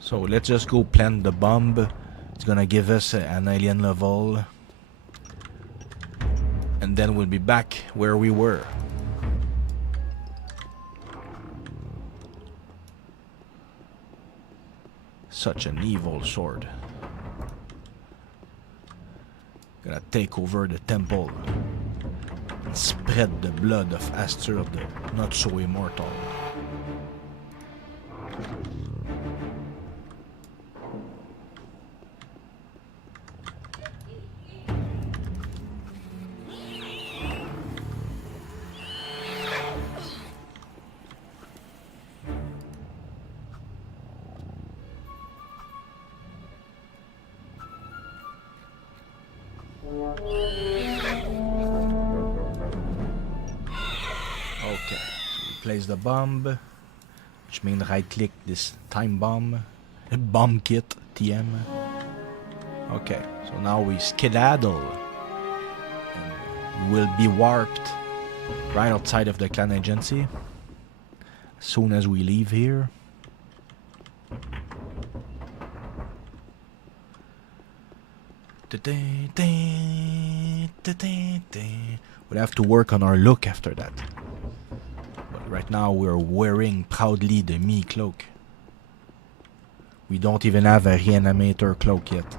So let's just go plant the bomb. It's gonna give us an alien level. And then we'll be back where we were. Such an evil sword. Gonna take over the temple and spread the blood of Aster of the not so immortal. Okay, so we place the bomb, which means right click this time bomb, bomb kit, TM. Okay, so now we skedaddle and we will be warped right outside of the clan agency as soon as we leave here. We'll have to work on our look after that. But right now we're wearing proudly the me cloak. We don't even have a reanimator cloak yet.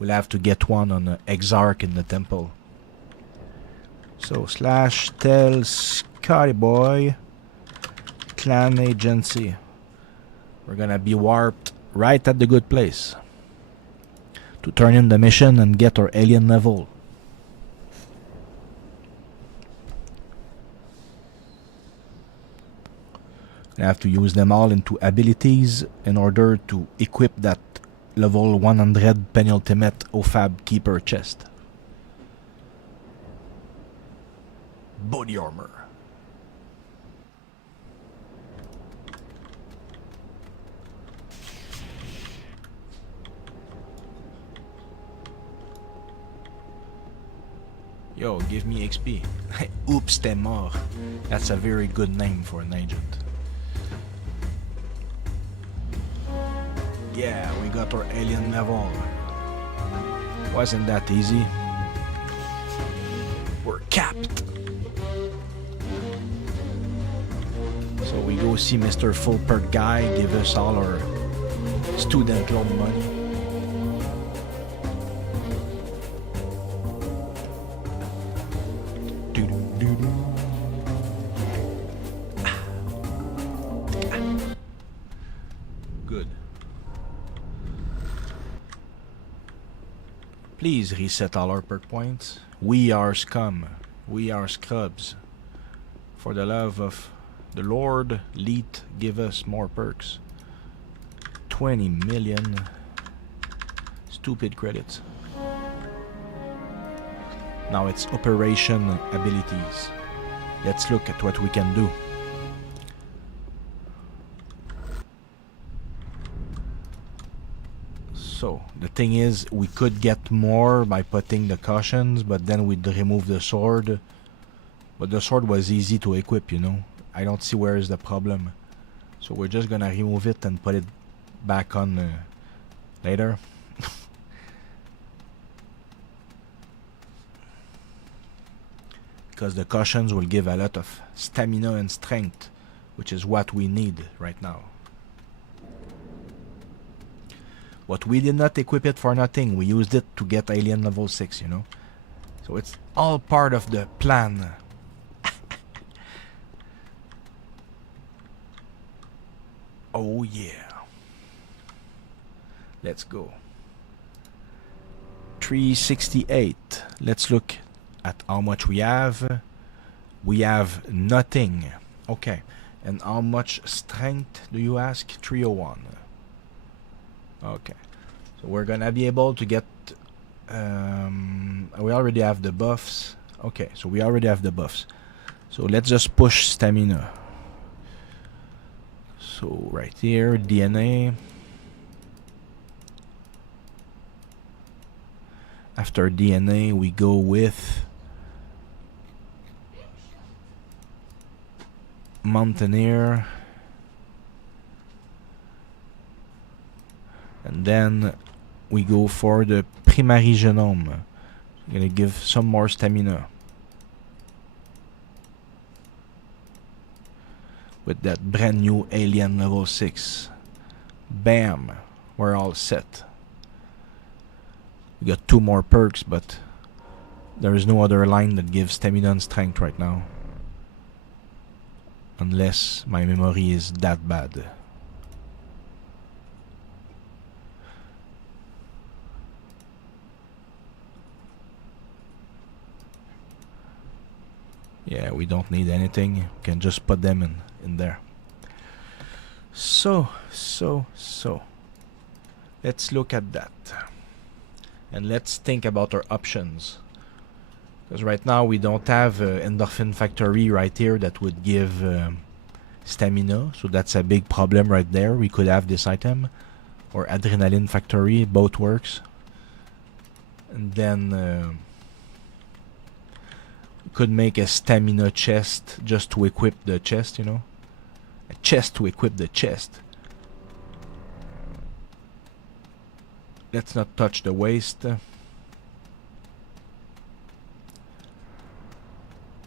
We'll have to get one on the Exarch in the temple. So slash tell Skyboy clan agency. We're gonna be warped right at the good place to turn in the mission and get our alien level. I have to use them all into abilities in order to equip that level 100 penultimate OFAB keeper chest. Body armor. Yo, give me XP. Oops, t'es mort. That's a very good name for an agent. Yeah, we got our alien level. Wasn't that easy? We're capped. So we go see Mr. Full Perk guy, give us all our student loan money. Good. Please reset all our perk points. We are scum. We are scrubs. For the love of the Lord, Leet, give us more perks. 20 million stupid credits. Now it's operation abilities. Let's look at what we can do. So the thing is, we could get more by putting the cautions, but then we'd remove the sword. But the sword was easy to equip, you know. I don't see where is the problem. So we're just gonna remove it and put it back on later. Because the cautions will give a lot of stamina and strength, which is what we need right now. But we did not equip it for nothing. We used it to get alien level 6, you know. So it's all part of the plan. Oh yeah. Let's go. 368. Let's look at how much we have. We have nothing. Okay. And how much strength do you ask? 301. Okay. So we're gonna be able to get... we already have the buffs. Okay, so we already have the buffs. So let's just push stamina. So right here, DNA. After DNA, we go with Mountaineer. And then we go for the Primary Genome. I'm gonna give some more stamina. With that brand new alien level 6. Bam! We're all set. We got 2 more perks, but there is no other line that gives stamina and strength right now. Unless my memory is that bad. Yeah, we don't need anything. We can just put them in there. So. Let's look at that. And let's think about our options. Because right now we don't have Endorphin Factory right here that would give stamina. So that's a big problem right there. We could have this item. Or Adrenaline Factory. Both works. And then... could make a stamina chest just to equip the chest, you know. A chest to equip the chest. Let's not touch the waist.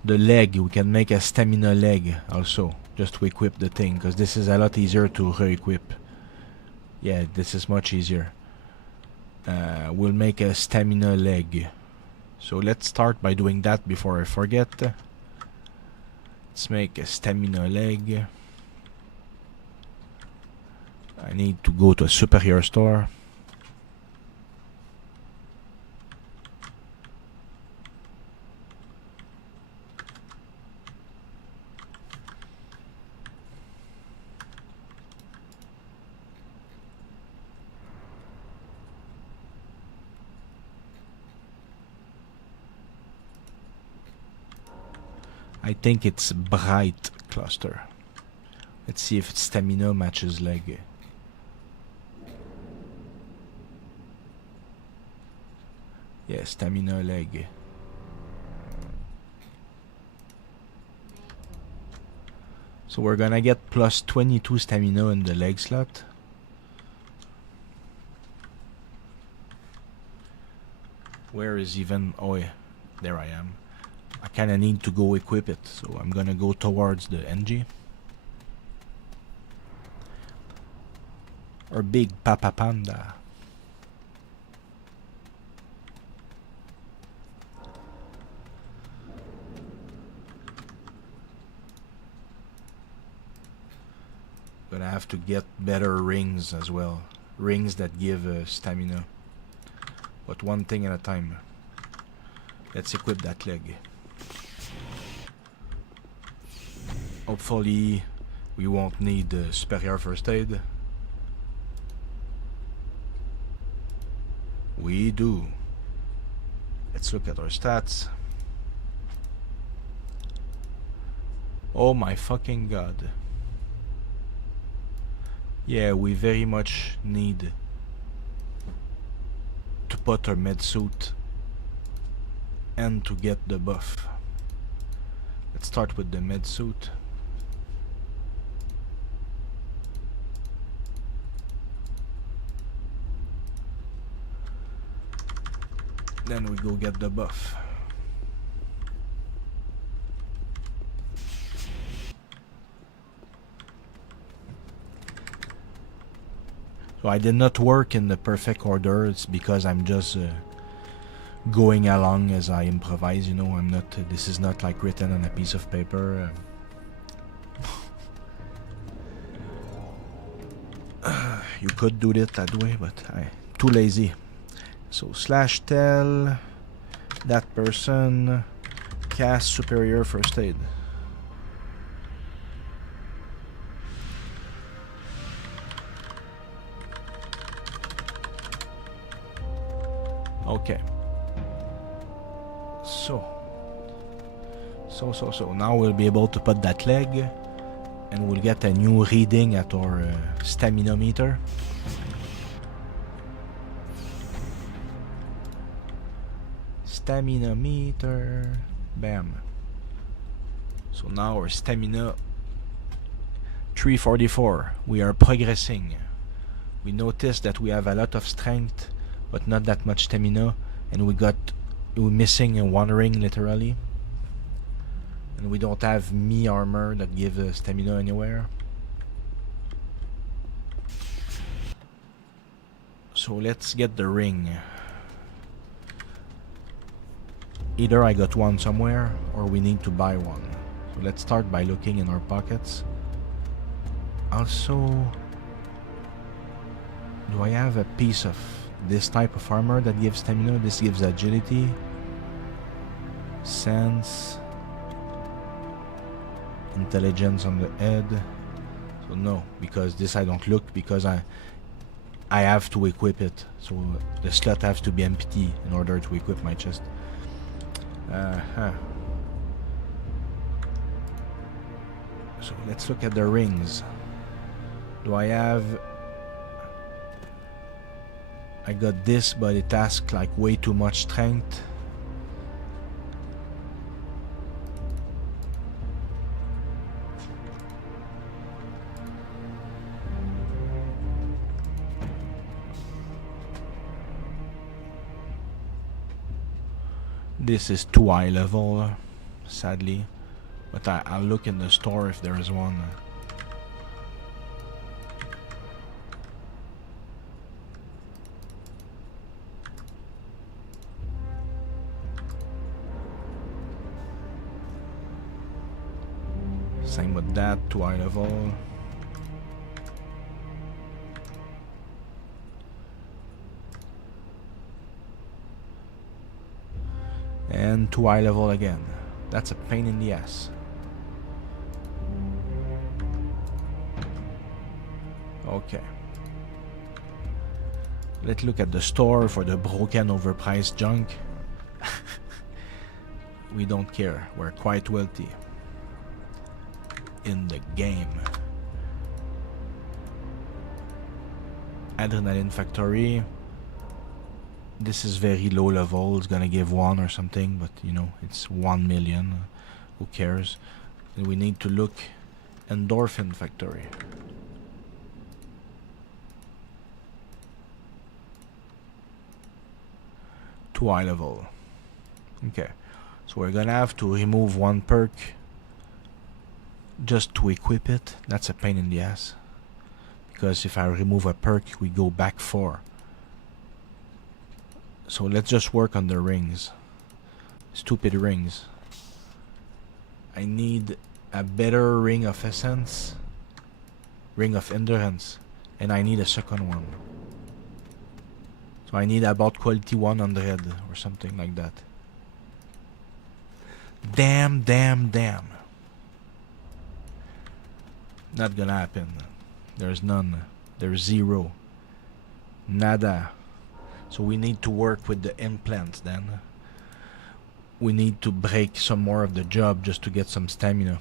The leg, we can make a stamina leg also, just to equip the thing, because this is a lot easier to re-equip. Yeah, this is much easier. We'll make a stamina leg. So let's start by doing that before I forget. Let's make a stamina leg. I need to go to a superior store. I think it's bright cluster. Let's see if stamina matches leg. Yeah, stamina leg. So we're gonna get plus 22 stamina in the leg slot. Where is even... oh yeah, there I am. I kinda need to go equip it, so I'm gonna go towards the NG. Or big Papa Panda. Gonna have to get better rings as well. Rings that give stamina. But one thing at a time. Let's equip that leg. Hopefully we won't need superior first aid. We do. Let's look at our stats. Oh my fucking god. Yeah, we very much need put a med suit and to get the buff. Let's start with the med suit. Then we go get the buff. So I did not work in the perfect order. It's because I'm just going along as I improvise. You know, I'm not. This is not like written on a piece of paper. You could do it that way, but I'm too lazy. So slash tell that person cast superior first aid. Okay. So now we'll be able to put that leg, and we'll get a new reading at our stamina meter. Stamina meter, bam. So now our stamina 344. We are progressing. We noticed that we have a lot of strength but not that much stamina, and we're missing one ring literally, and we don't have me armor that gives stamina anywhere. So let's get the ring. Either I got one somewhere or we need to buy one. So let's start by looking in our pockets. Also, do I have a piece of this type of armor that gives stamina? This gives agility, sense, intelligence on the head. So no, because this I don't look, because I have to equip it. So the slot has to be empty in order to equip my chest. So let's look at the rings. Do I have... I got this, but it asks like way too much strength. This is too high level, sadly, but I'll look in the store if there is one. Same with that, too high level. And too high level again. That's a pain in the ass. Okay. Let's look at the store for the broken, overpriced junk. We don't care. We're quite wealthy in the game. Adrenaline Factory. This is very low level. It's gonna give 1 or something, but you know, it's 1 million. Who cares? And we need to look Endorphin Factory. Too high level. Okay, so we're gonna have to remove one perk just to equip it. That's a pain in the ass, because if I remove a perk, we go back 4. So let's just work on the rings. Stupid rings. I need a better ring of essence, ring of endurance, and I need a second one. So I need about quality 100 or something like that. Damn. Not gonna happen. There's none. There's 0. Nada. So we need to work with the implants then. We need to break some more of the job just to get some stamina.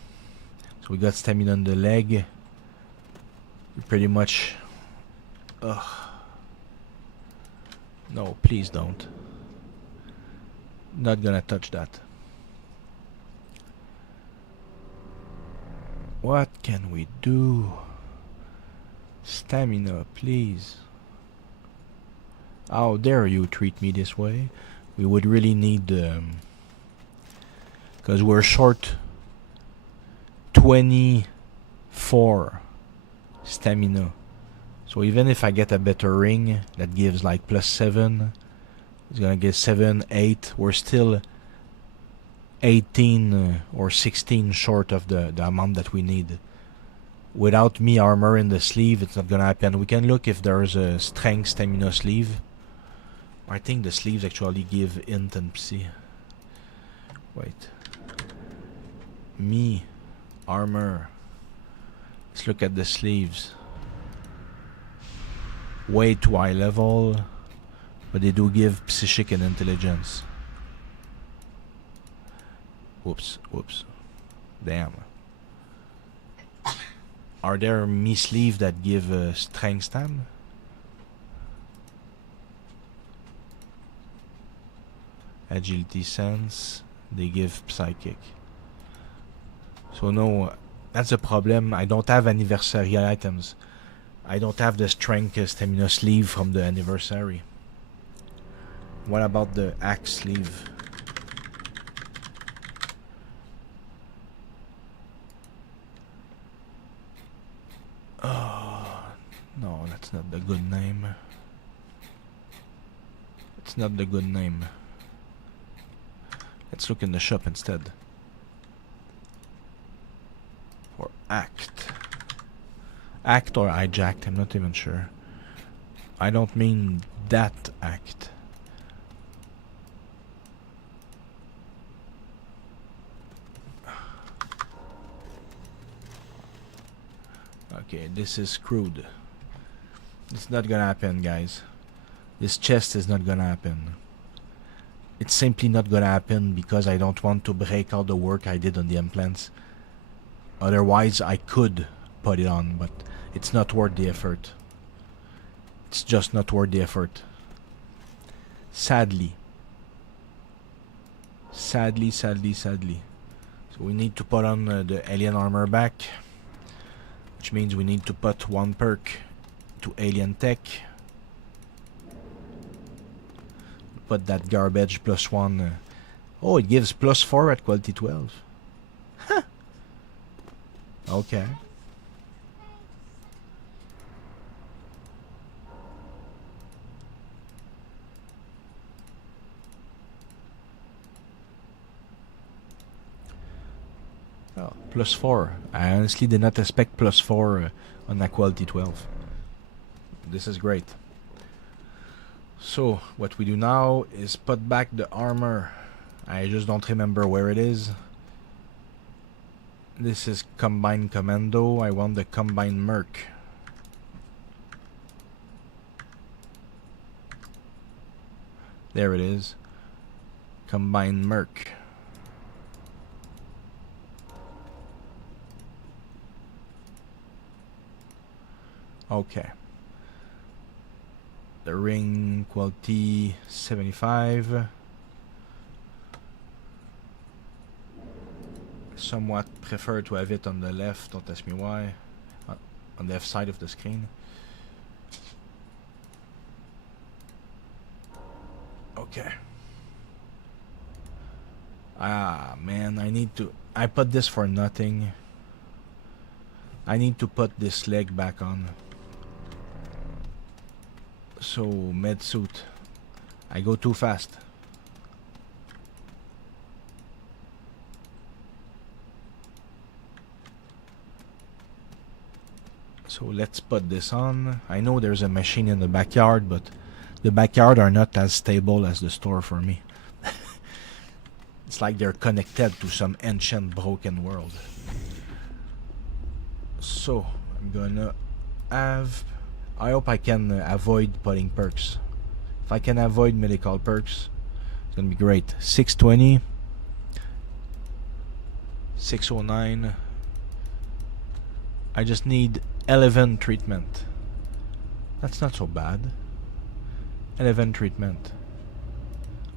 So we got stamina on the leg. We pretty much... No, please don't. Not gonna touch that. What can we do? Stamina, please. How dare you treat me this way? We would really need... because we're short 24 stamina. So even if I get a better ring that gives like +7, it's gonna get 7, 8. We're still 18 or 16 short of the amount that we need. Without me armor in the sleeve, it's not gonna happen. We can look if there's a strength stamina sleeve. I think the sleeves actually give int and psi. Wait. Me. Armor. Let's look at the sleeves. Way too high level. But they do give psychic and intelligence. Whoops. Whoops. Damn. Are there me sleeves that give strength stam? Agility sense. They give psychic. So no, that's a problem. I don't have anniversary items. I don't have the strength stamina sleeve from the anniversary. What about the axe sleeve? Oh, no, that's not the good name. It's not the good name. Let's look in the shop instead. For act. Act or hijacked, I'm not even sure. I don't mean that act. Okay, this is screwed. It's not gonna happen, guys. This chest is not gonna happen. It's simply not gonna happen because I don't want to break all the work I did on the implants. Otherwise, I could put it on, but it's not worth the effort. It's just not worth the effort. Sadly. Sadly. So we need to put on the alien armor back. Which means we need to put one perk to alien tech. Put that garbage +1. Oh, it gives +4 at quality 12. Huh. Okay. Oh, +4. I honestly did not expect +4 on a quality 12. This is great. So, what we do now is put back the armor. I just don't remember where it is. This is Combined Commando. I want the Combined Merc. There it is. Combined Merc. Okay. The ring quality 75. Somewhat prefer to have it on the left, don't ask me why. On the left side of the screen. Okay. Ah, man, I put this for nothing. I need to put this leg back on. So, med suit. I go too fast. So let's put this on. I know there's a machine in the backyard, but the backyard are not as stable as the store for me. It's like they're connected to some ancient broken world. So, I'm gonna have... I hope I can avoid putting perks. If I can avoid medical perks, it's gonna be great. 620. 609. I just need 11 treatment. That's not so bad. 11 treatment.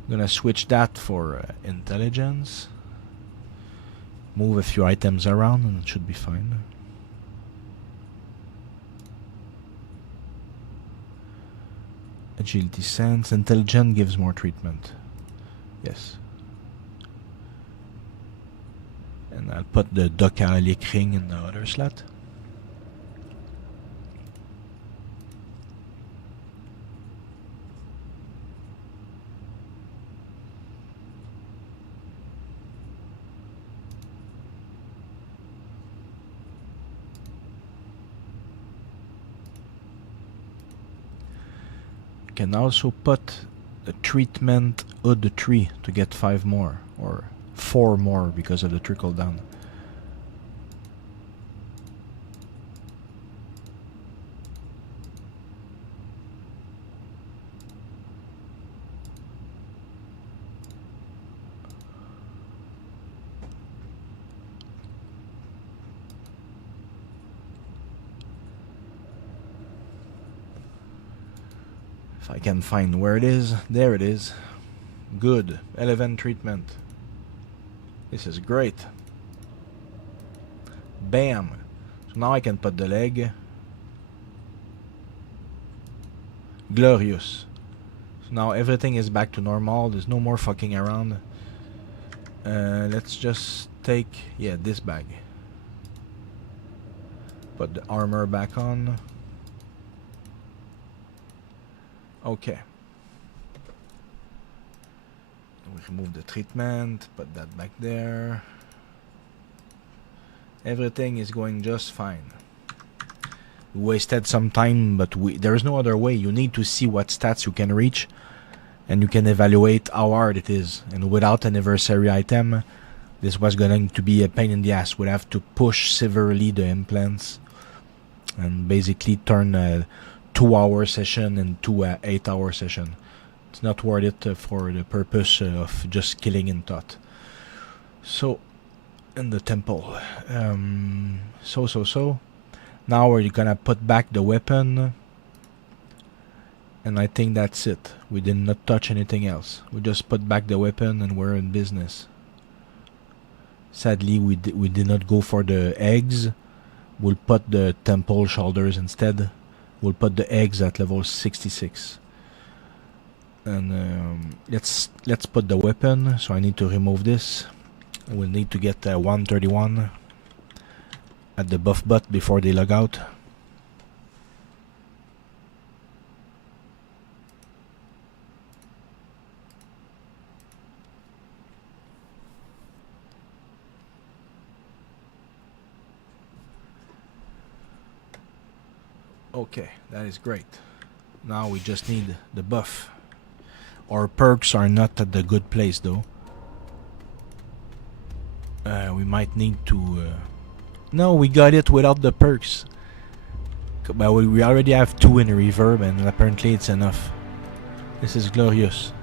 I'm gonna switch that for intelligence. Move a few items around and it should be fine. Agility sense. Intelligence gives more treatment. Yes. And I'll put the Docalic ring in the other slot. Can also put the treatment of the tree to get 5 more or 4 more because of the trickle down. If I can find where it is, there it is. Good. 11 treatment. This is great. Bam. So now I can put the leg. Glorious. So now everything is back to normal. There's no more fucking around. Let's just take, yeah, this bag. Put the armor back on. Okay. We remove the treatment, put that back there. Everything is going just fine. We wasted some time, but there is no other way. You need to see what stats you can reach, and you can evaluate how hard it is. And without anniversary item, this was going to be a pain in the ass. We'd have to push severely the implants, and basically turn a 2-hour session into a 8-hour session. It's not worth it for the purpose of just killing in Tot. So, in the temple. So. Now we're gonna put back the weapon. And I think that's it. We did not touch anything else. We just put back the weapon and we're in business. Sadly, we did not go for the eggs. We'll put the temple shoulders instead. We'll put the eggs at level 66. And let's put the weapon. So I need to remove this. We'll need to get 131 at the buff butt before they log out. Okay, that is great. Now we just need the buff. Our perks are not at the good place though. We might need to... No, we got it without the perks. But we already have 2 in reverb and apparently it's enough. This is glorious.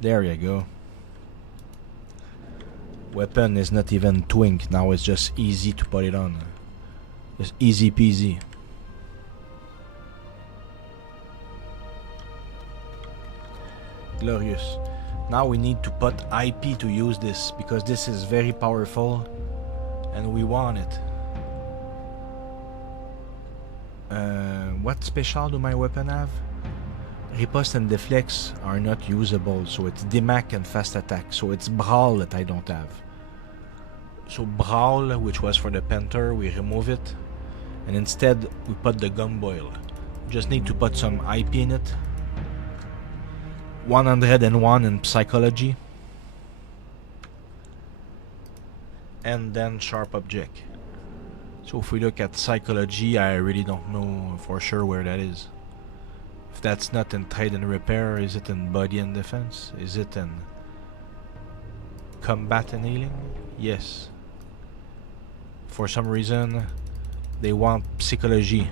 There you go. Weapon is not even twink. Now it's just easy to put it on. Just easy peasy. Glorious. Now we need to put IP to use this because this is very powerful and we want it. What special do my weapon have? Riposte and deflex are not usable, so it's Demac and fast attack. So it's Brawl that I don't have. So Brawl, which was for the Panther, we remove it. And instead, we put the Gumboil. Just need to put some IP in it. 101 in Psychology. And then Sharp Object. So if we look at Psychology, I really don't know for sure where that is. If that's not in Trade and Repair, is it in Body and Defense? Is it in Combat and Healing? Yes. For some reason, they want Psychology.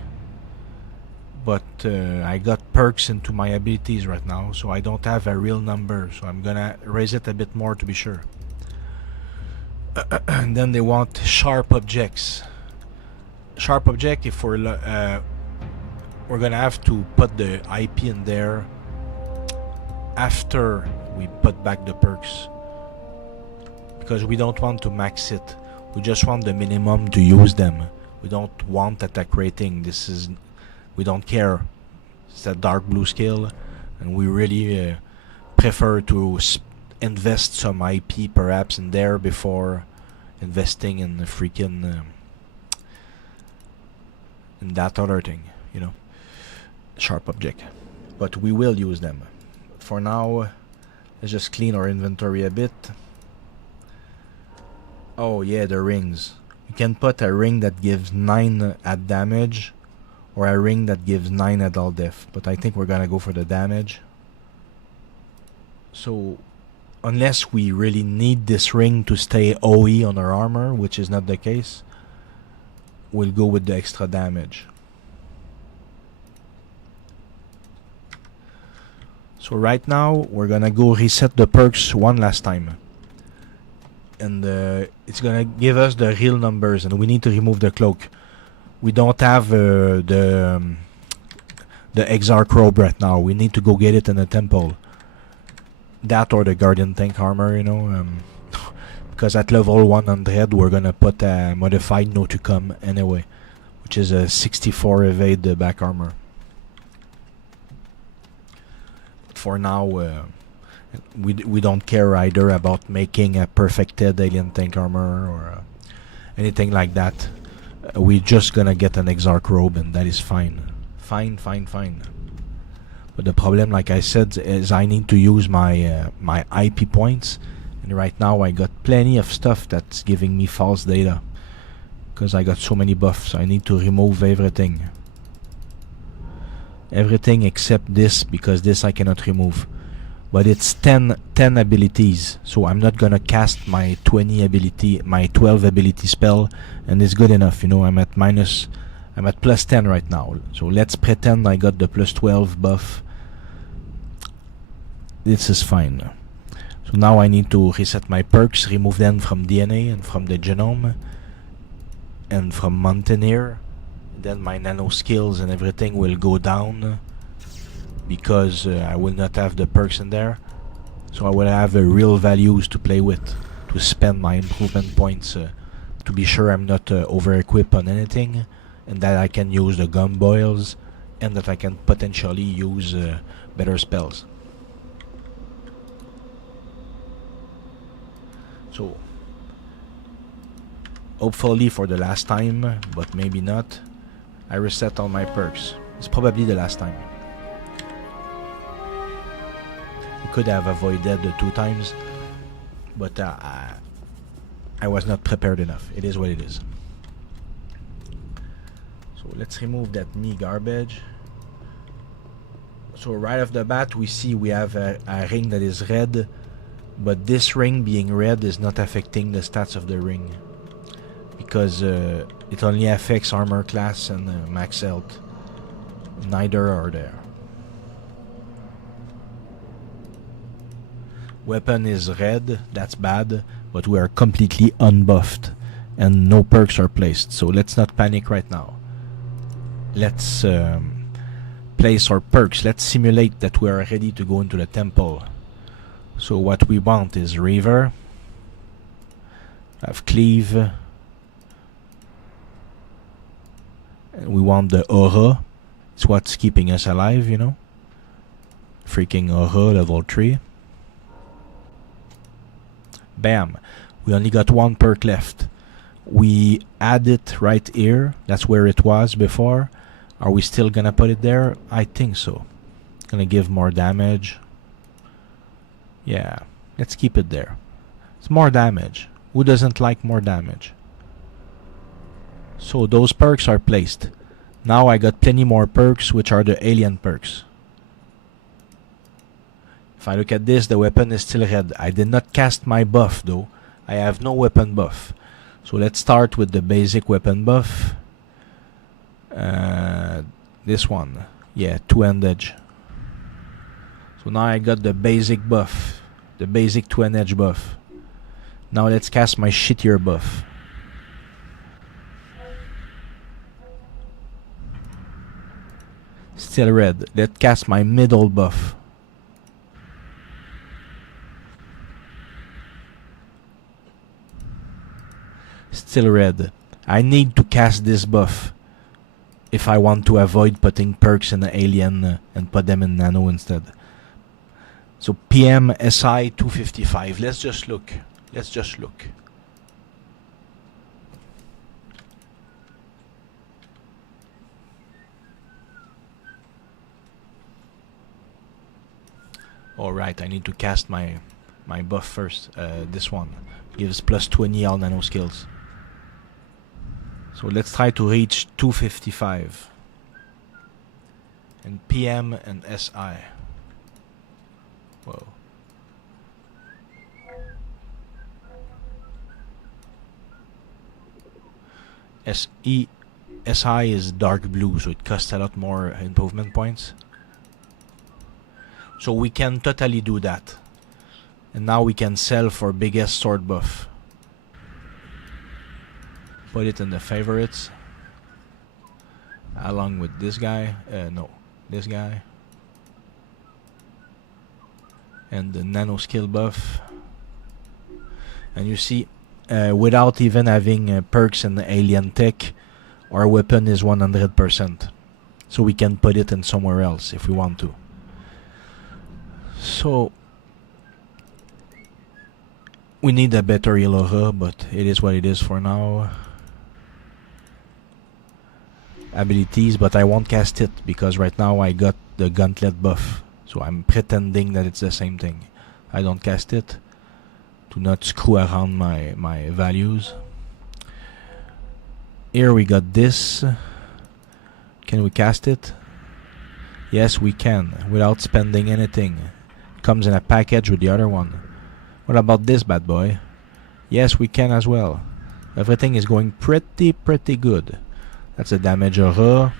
But I got perks into my abilities right now, so I don't have a real number. So I'm gonna raise it a bit more to be sure. And then they want Sharp Objects. Sharp object, if we're gonna have to put the IP in there after we put back the perks, because we don't want to max it. We just want the minimum to use them. We don't want attack rating. We don't care. It's a dark blue skill, and we really prefer to invest some IP perhaps in there before investing in the freaking in that other thing, you know, sharp object. But we will use them. For now, let's just clean our inventory a bit. Oh yeah, the rings. You can put a ring that gives 9 at damage, or a ring that gives 9 at all def, but I think we're gonna go for the damage. So unless we really need this ring to stay OE on our armor, which is not the case, we'll go with the extra damage. So right now we're gonna go reset the perks one last time, and it's gonna give us the real numbers, and we need to remove the cloak. We don't have the Exarch robe right now. We need to go get it in the temple. That or the Guardian tank armor, you know, because at level 100 we're gonna put a modified no to come anyway, which is a 64 evade back armor. But for now, we don't care either about making a perfected alien tank armor or anything like that. We're just gonna get an Exarch robe, and that is fine. Fine. But the problem, like I said, is I need to use my my IP points, and right now I got plenty of stuff that's giving me false data because I got so many buffs. I need to remove everything except this, because this I cannot remove. But it's 10 abilities, so I'm not gonna cast my 12 ability spell, and it's good enough, you know. I'm at plus 10 right now, so let's pretend I got the plus 12 buff. This is fine. So now I need to reset my perks, remove them from DNA and from the genome and from Mountaineer. Then my nano skills and everything will go down, because I will not have the perks in there. So I will have real values to play with, to spend my improvement points to be sure I'm not over-equipped on anything, and that I can use the gum boils, and that I can potentially use better spells. So hopefully for the last time, but maybe not, I reset all my perks. It's probably the last time. We could have avoided the 2 times, but I was not prepared enough. It is what it is. So let's remove that me garbage. So right off the bat we see we have a ring that is red, but this ring being red is not affecting the stats of the ring, because it only affects armor class and max health. Neither are there. Weapon is red, that's bad, but we are completely unbuffed and no perks are placed, so let's not panic right now. Let's place our perks. Let's simulate that we are ready to go into the temple. So what we want is Reaver, have Cleave, and we want the Aura. It's what's keeping us alive, you know. Freaking Aura level 3. Bam, we only got 1 perk left. We add it right here. That's where it was before. Are we still gonna put it there? I think so. Gonna give more damage. Yeah, let's keep it there. It's more damage. Who doesn't like more damage? So those perks are placed. Now I got plenty more perks, which are the alien perks. If I look at this, the weapon is still red. I did not cast my buff though. I have no weapon buff. So let's start with the basic weapon buff. This one. Yeah, 2-hand edge. So now I got the basic buff. The basic 2-hand edge buff. Now let's cast my shittier buff. Still red. Let's cast my middle buff. Still red. I need to cast this buff if I want to avoid putting perks in the alien and put them in nano instead. So PM SI 255. Let's just look. Let's just look. Alright, I need to cast my buff first. This one gives plus 20 all nano skills. So let's try to reach 255. And PM and SI. Whoa. SI is dark blue, so it costs a lot more improvement points. So we can totally do that. And now we can sell for biggest sword buff. Put it in the favorites. Along with this guy. No, this guy. And the nano skill buff. And you see, without even having perks in the alien tech, our weapon is 100%. So we can put it in somewhere else if we want to. So we need a better Ilora, but it is what it is for now. Abilities, but I won't cast it because right now I got the gauntlet buff. So I'm pretending that it's the same thing. I don't cast it to not screw around my values. Here we got this. Can we cast it? Yes, we can, without spending anything. It comes in a package with the other one. What about this bad boy? Yes, we can as well. Everything is going pretty good. That's a damage aura.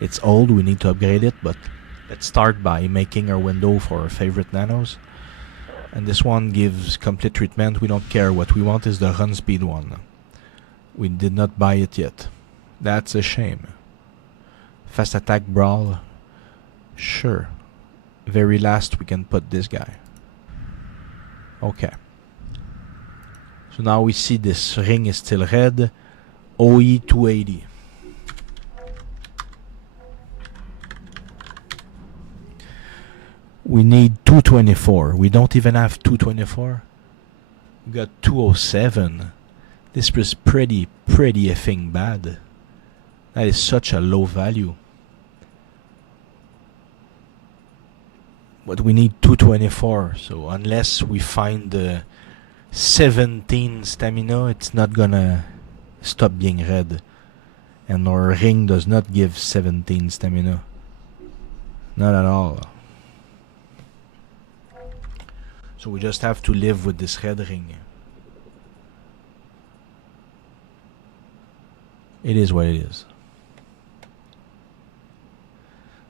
It's old, we need to upgrade it, but let's start by making our window for our favorite nanos. And this one gives complete treatment. We don't care. What we want is the run speed one. We did not buy it yet. That's a shame. Fast attack brawl. Sure. Very last we can put this guy. Okay. So now we see this ring is still red. OE 280. We need 224. We don't even have 224. We got 207. This was pretty effing bad. That is such a low value. But we need 224. So unless we find 17 stamina, it's not gonna stop being red. And our ring does not give 17 stamina. Not at all. So we just have to live with this red ring. It is what it is.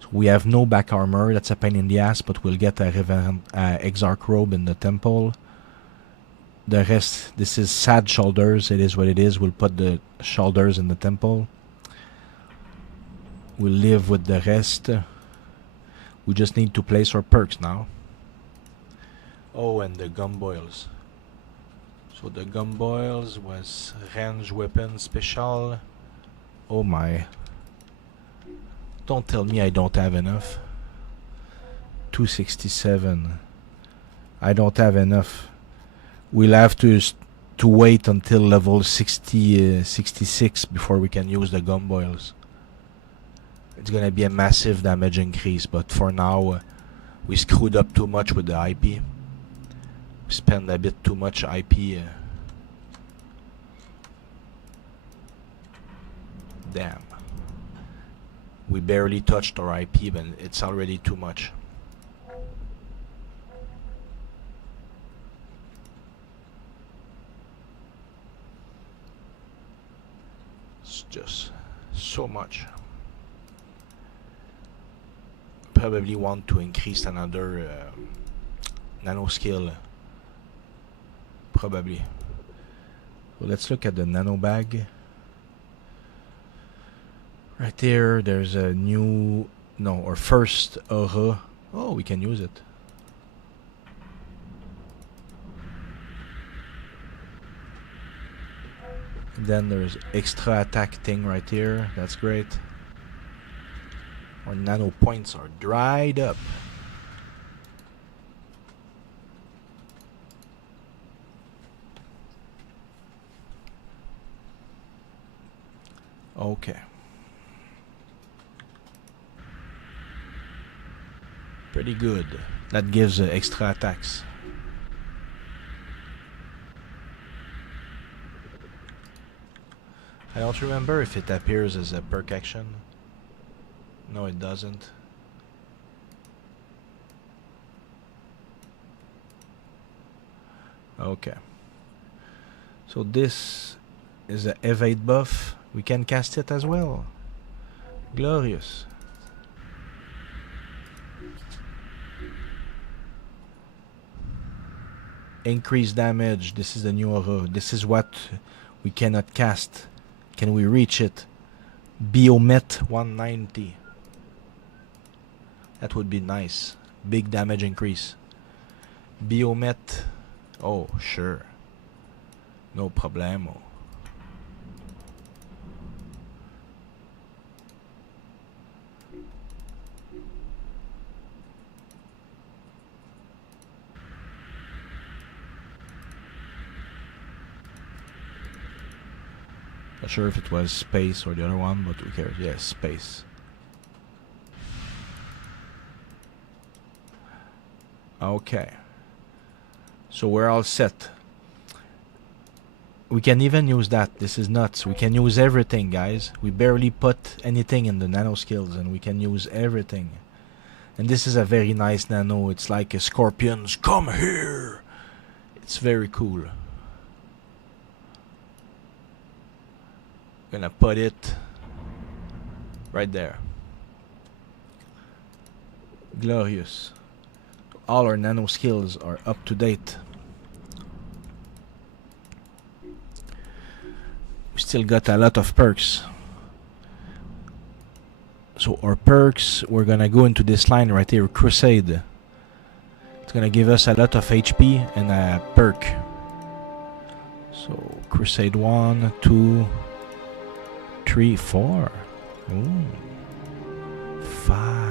So we have no back armor. That's a pain in the ass, but we'll get a Exarch robe in the temple. The rest, this is sad shoulders. It is what it is. We'll put the shoulders in the temple. We'll live with the rest. We just need to place our perks now. Oh, and the gumboils. So the gumboils was range weapon special. Oh my. Don't tell me I don't have enough. 267. I don't have enough. We'll have to wait until level 66 before we can use the gumboils. It's gonna be a massive damage increase, but for now we screwed up too much with the IP. We spent a bit too much IP. Damn. We barely touched our IP, but it's already too much. It's just so much. Probably want to increase another nano skill. Probably. So let's look at the nano bag. Right there, there's a new... No, or first aura. Oh, we can use it. Then there's extra attack thing right here. That's great. Our nano points are dried up. Okay. Pretty good. That gives extra attacks. I don't remember if it appears as a perk action. No, it doesn't. Okay. So this is a evade buff. We can cast it as well. Glorious. Increase damage. This is the new aura. This is what we cannot cast. Can we reach it? Biomet 190. That would be nice. Big damage increase. Biomet. Oh, sure. No problemo. Not sure if it was space or the other one, but who cares? Yes, space. Okay. So we're all set. We can even use that. This is nuts. We can use everything, guys. We barely put anything in the nano skills and we can use everything. And this is a very nice nano. It's like a scorpions. Come here! It's very cool. Gonna put it right there. Glorious. All our nano skills are up to date. We still got a lot of perks. So our perks, we're gonna go into this line right here, Crusade. It's gonna give us a lot of HP and a perk. So Crusade 1, 2, 3, 4. Ooh. 5.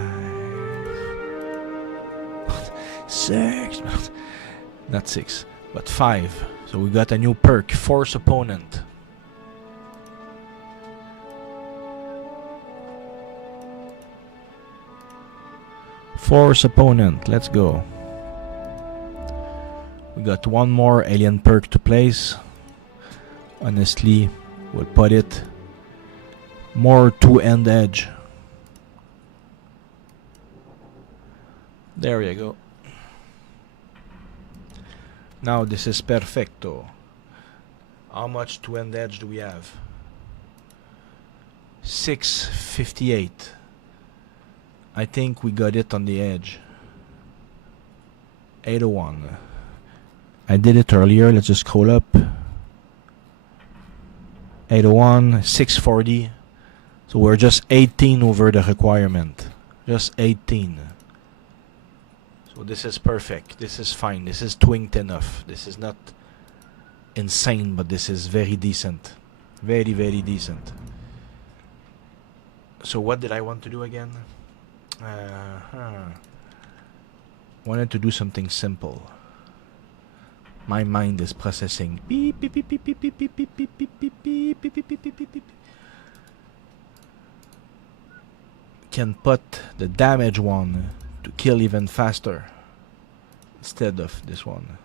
6. Not 6, but 5. So we got a new perk, Force Opponent. Force Opponent, let's go. We got one more alien perk to place. Honestly, we'll put it more two-end edge. There you go. Now this is perfecto. How much two-end edge do we have? 658. I think we got it on the edge. 801. I did it earlier. Let's just scroll up. 801, 640. So we're just 18 over the requirement. Just 18. So this is perfect. This is fine. This is twinked enough. This is not insane, but this is very decent. Very, very decent. So what did I want to do again? Wanted to do something simple. My mind is processing. Beep, beep, beep, beep, beep, beep, beep, beep, beep, beep, beep, beep, beep, beep, beep, beep, beep. Can put the damage one to kill even faster instead of this one.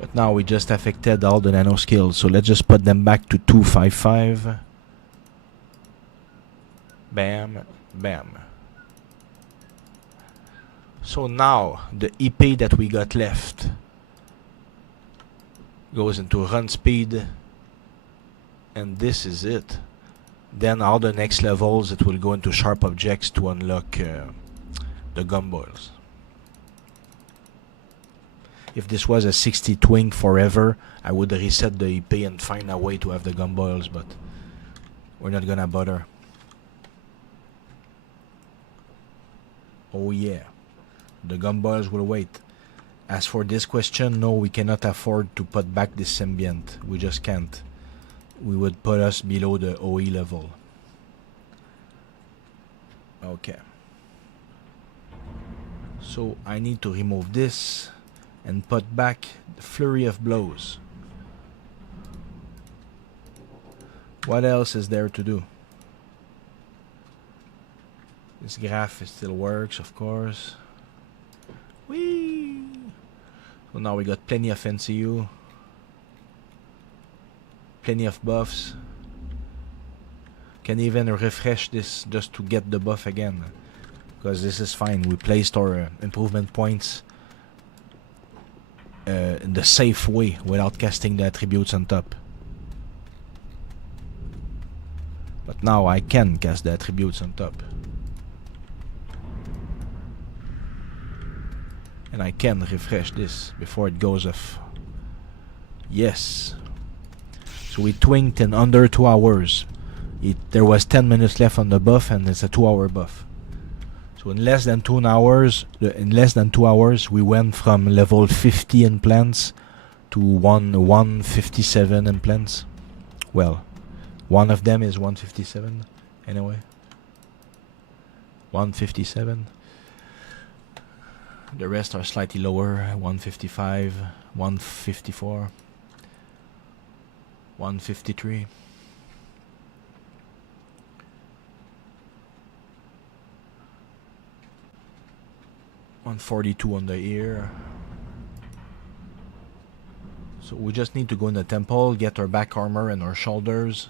But now we just affected all the nano skills, so let's just put them back to 255. Bam, bam. So now the EP that we got left goes into run speed, and this is it. Then all the next levels it will go into sharp objects to unlock the gumballs. If this was a 60 twink forever, I would reset the EP and find a way to have the gumballs, but We're not gonna bother. Oh yeah. The gumballs will wait. As for this question, no, we cannot afford to put back this symbiont. We just can't. We would put us below the OE level. Okay. So I need to remove this and put back the flurry of blows. What else is there to do? This graph still works, of course. Whee! So now we got plenty of NCU. Plenty of buffs. Can even refresh this just to get the buff again. Because this is fine. We placed our improvement points in the safe way without casting the attributes on top. But now I can cast the attributes on top. And I can refresh this before it goes off. Yes. So we twinked in under 2 hours. There was 10 minutes left on the buff and it's a 2-hour buff. So in less than 2 hours, we went from level 50 in plants to 157 in plants. Well, one of them is 157 anyway. 157. The rest are slightly lower, 155, 154, 153. $142 on the ear. So we just need to go in the temple, get our back armor and our shoulders,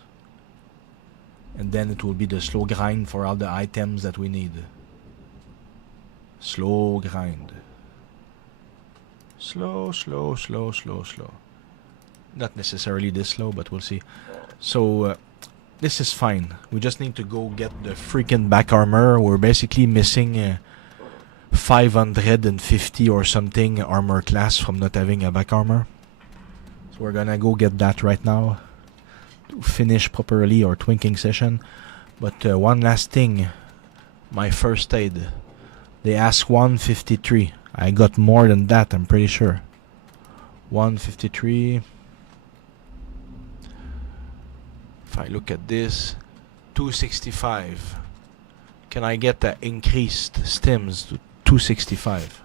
and then it will be the slow grind for all the items that we need. Slow grind. Slow. Not necessarily this slow, but we'll see. So this is fine. We just need to go get the freaking back armor. We're basically missing 550 or something armor class from not having a back armor. So we're gonna go get that right now to finish properly our twinking session. But one last thing. My first aid. They asked 153. I got more than that, I'm pretty sure. 153. If I look at this, 265. Can I get the increased stims to 265?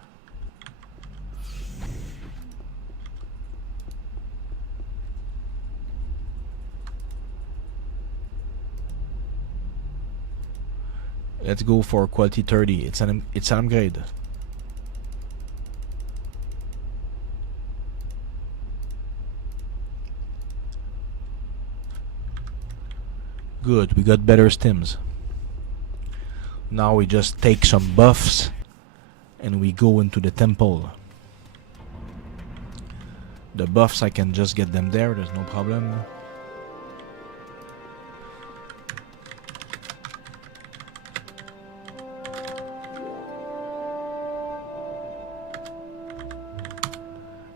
Let's go for quality 30. It's an upgrade. Good, we got better stims. Now we just take some buffs and we go into the temple. The buffs, I can just get them there, there's no problem.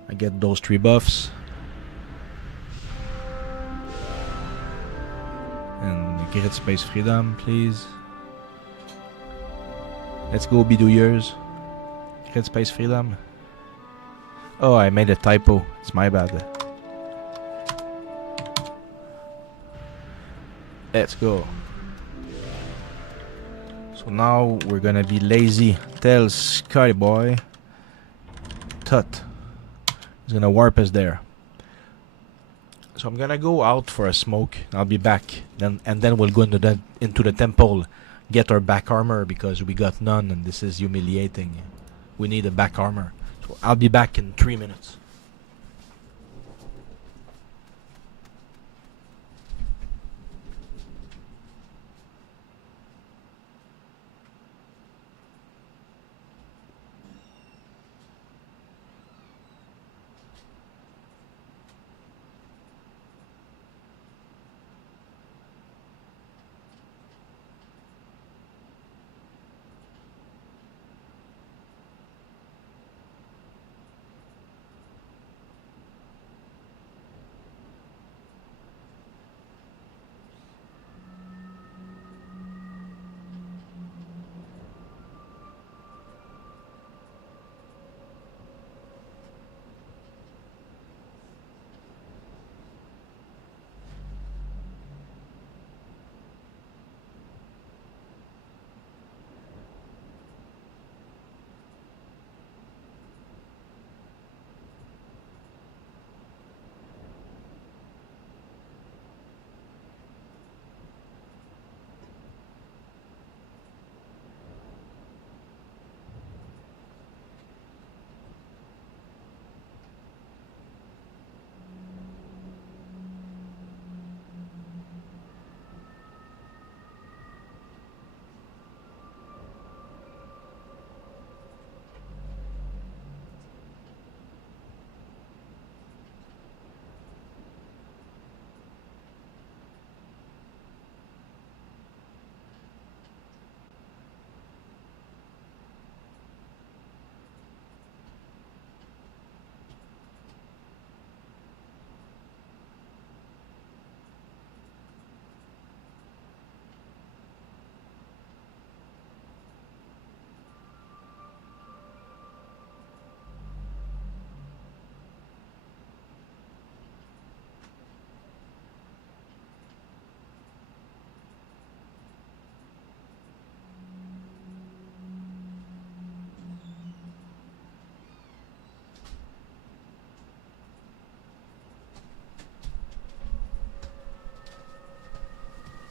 I get those 3 buffs. And get space freedom, please. Let's go bidouilleurs. Get space freedom. Oh, I made a typo. It's my bad. Let's go. So now we're gonna be lazy. Tell Scotty boy. Tut. He's gonna warp us there. So I'm gonna go out for a smoke. I'll be back. Then we'll go into the temple, get our back armor because we got none and this is humiliating. We need a back armor. So I'll be back in 3 minutes.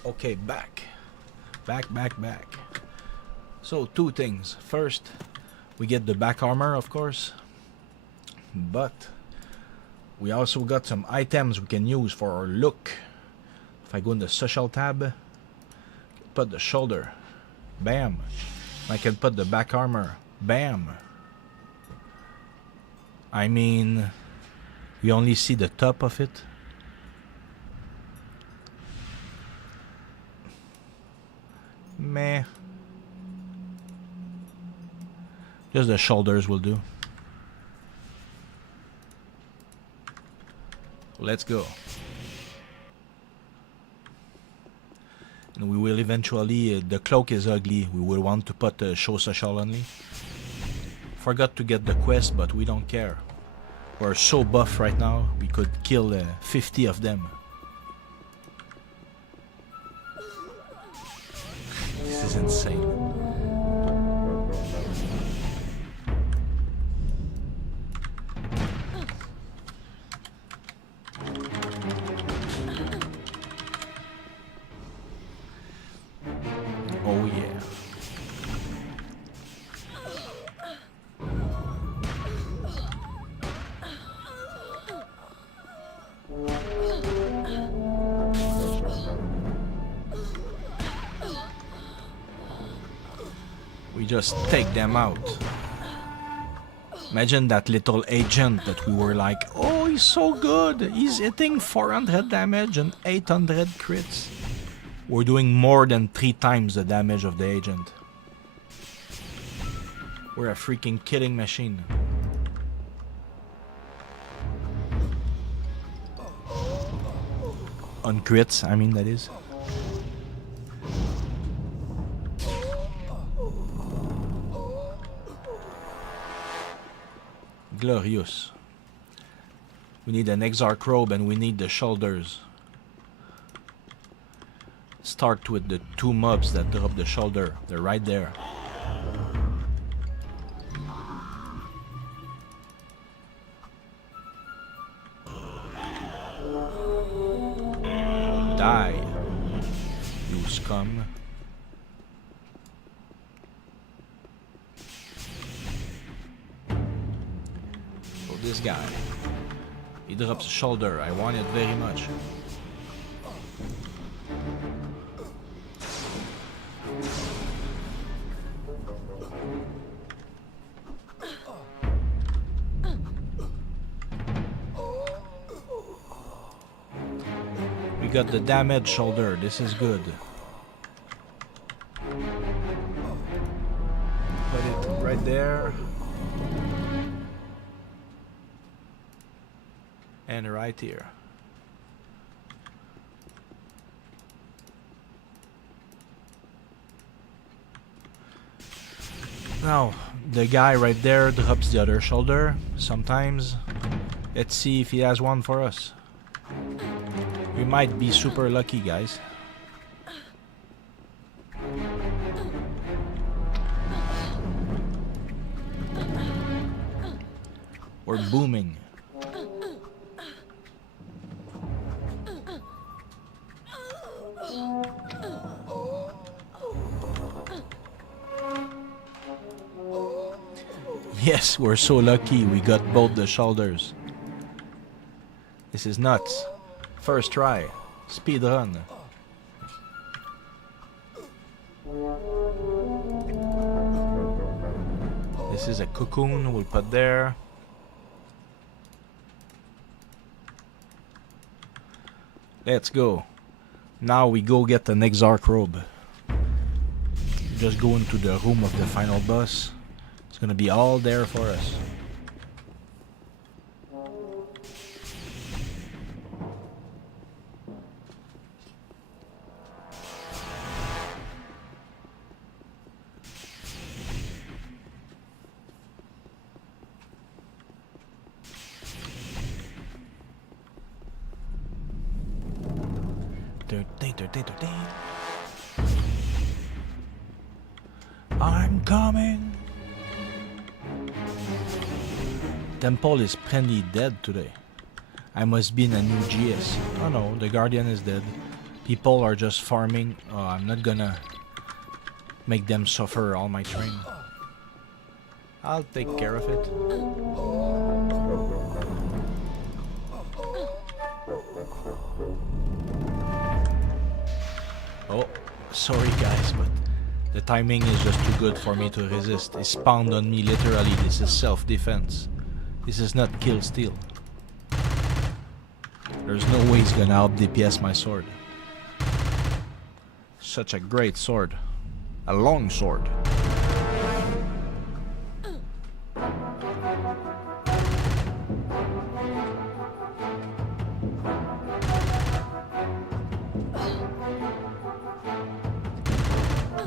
Okay, back. Back. So, two things. First, we get the back armor, of course. But we also got some items we can use for our look. If I go in the social tab, put the shoulder. Bam. I can put the back armor. Bam. I mean, we only see the top of it. Meh. Just the shoulders will do. Let's go. And we will eventually, the cloak is ugly, we will want to put show social only. Forgot to get the quest, but we don't care. We're so buff right now, we could kill 50 of them. This is insane. Oh yeah. We just take them out. Imagine that little agent that we were like, oh, he's so good. He's hitting 400 damage and 800 crits. We're doing more than 3 times the damage of the agent. We're a freaking killing machine. On crits, I mean, that is. Glorious. We need an exarch robe and we need the shoulders. Start with the 2 mobs that drop the shoulder. They're right there. Die, you scum. So this guy, he drops a shoulder. I want it very much. We got the damaged shoulder. This is good. Put it right there. And right here. Now, the guy right there drops the other shoulder sometimes. Let's see if he has one for us. We might be super lucky, guys. We're booming. Yes, we're so lucky we got both the shoulders. This is nuts. First try. Speed run. This is a cocoon we'll put there. Let's go. Now we go get an exarch robe. Just go into the room of the final boss. It's gonna be all there for us. I'm coming. Temple is plenty dead today. I must be in a new GS. Oh no, the Guardian is dead. People are just farming. Oh, I'm not gonna make them suffer all my train. I'll take care of it. Oh, sorry guys, but the timing is just too good for me to resist. He spawned on me literally. This is self-defense. This is not kill steal. There's no way he's gonna out DPS my sword. Such a great sword. A long sword.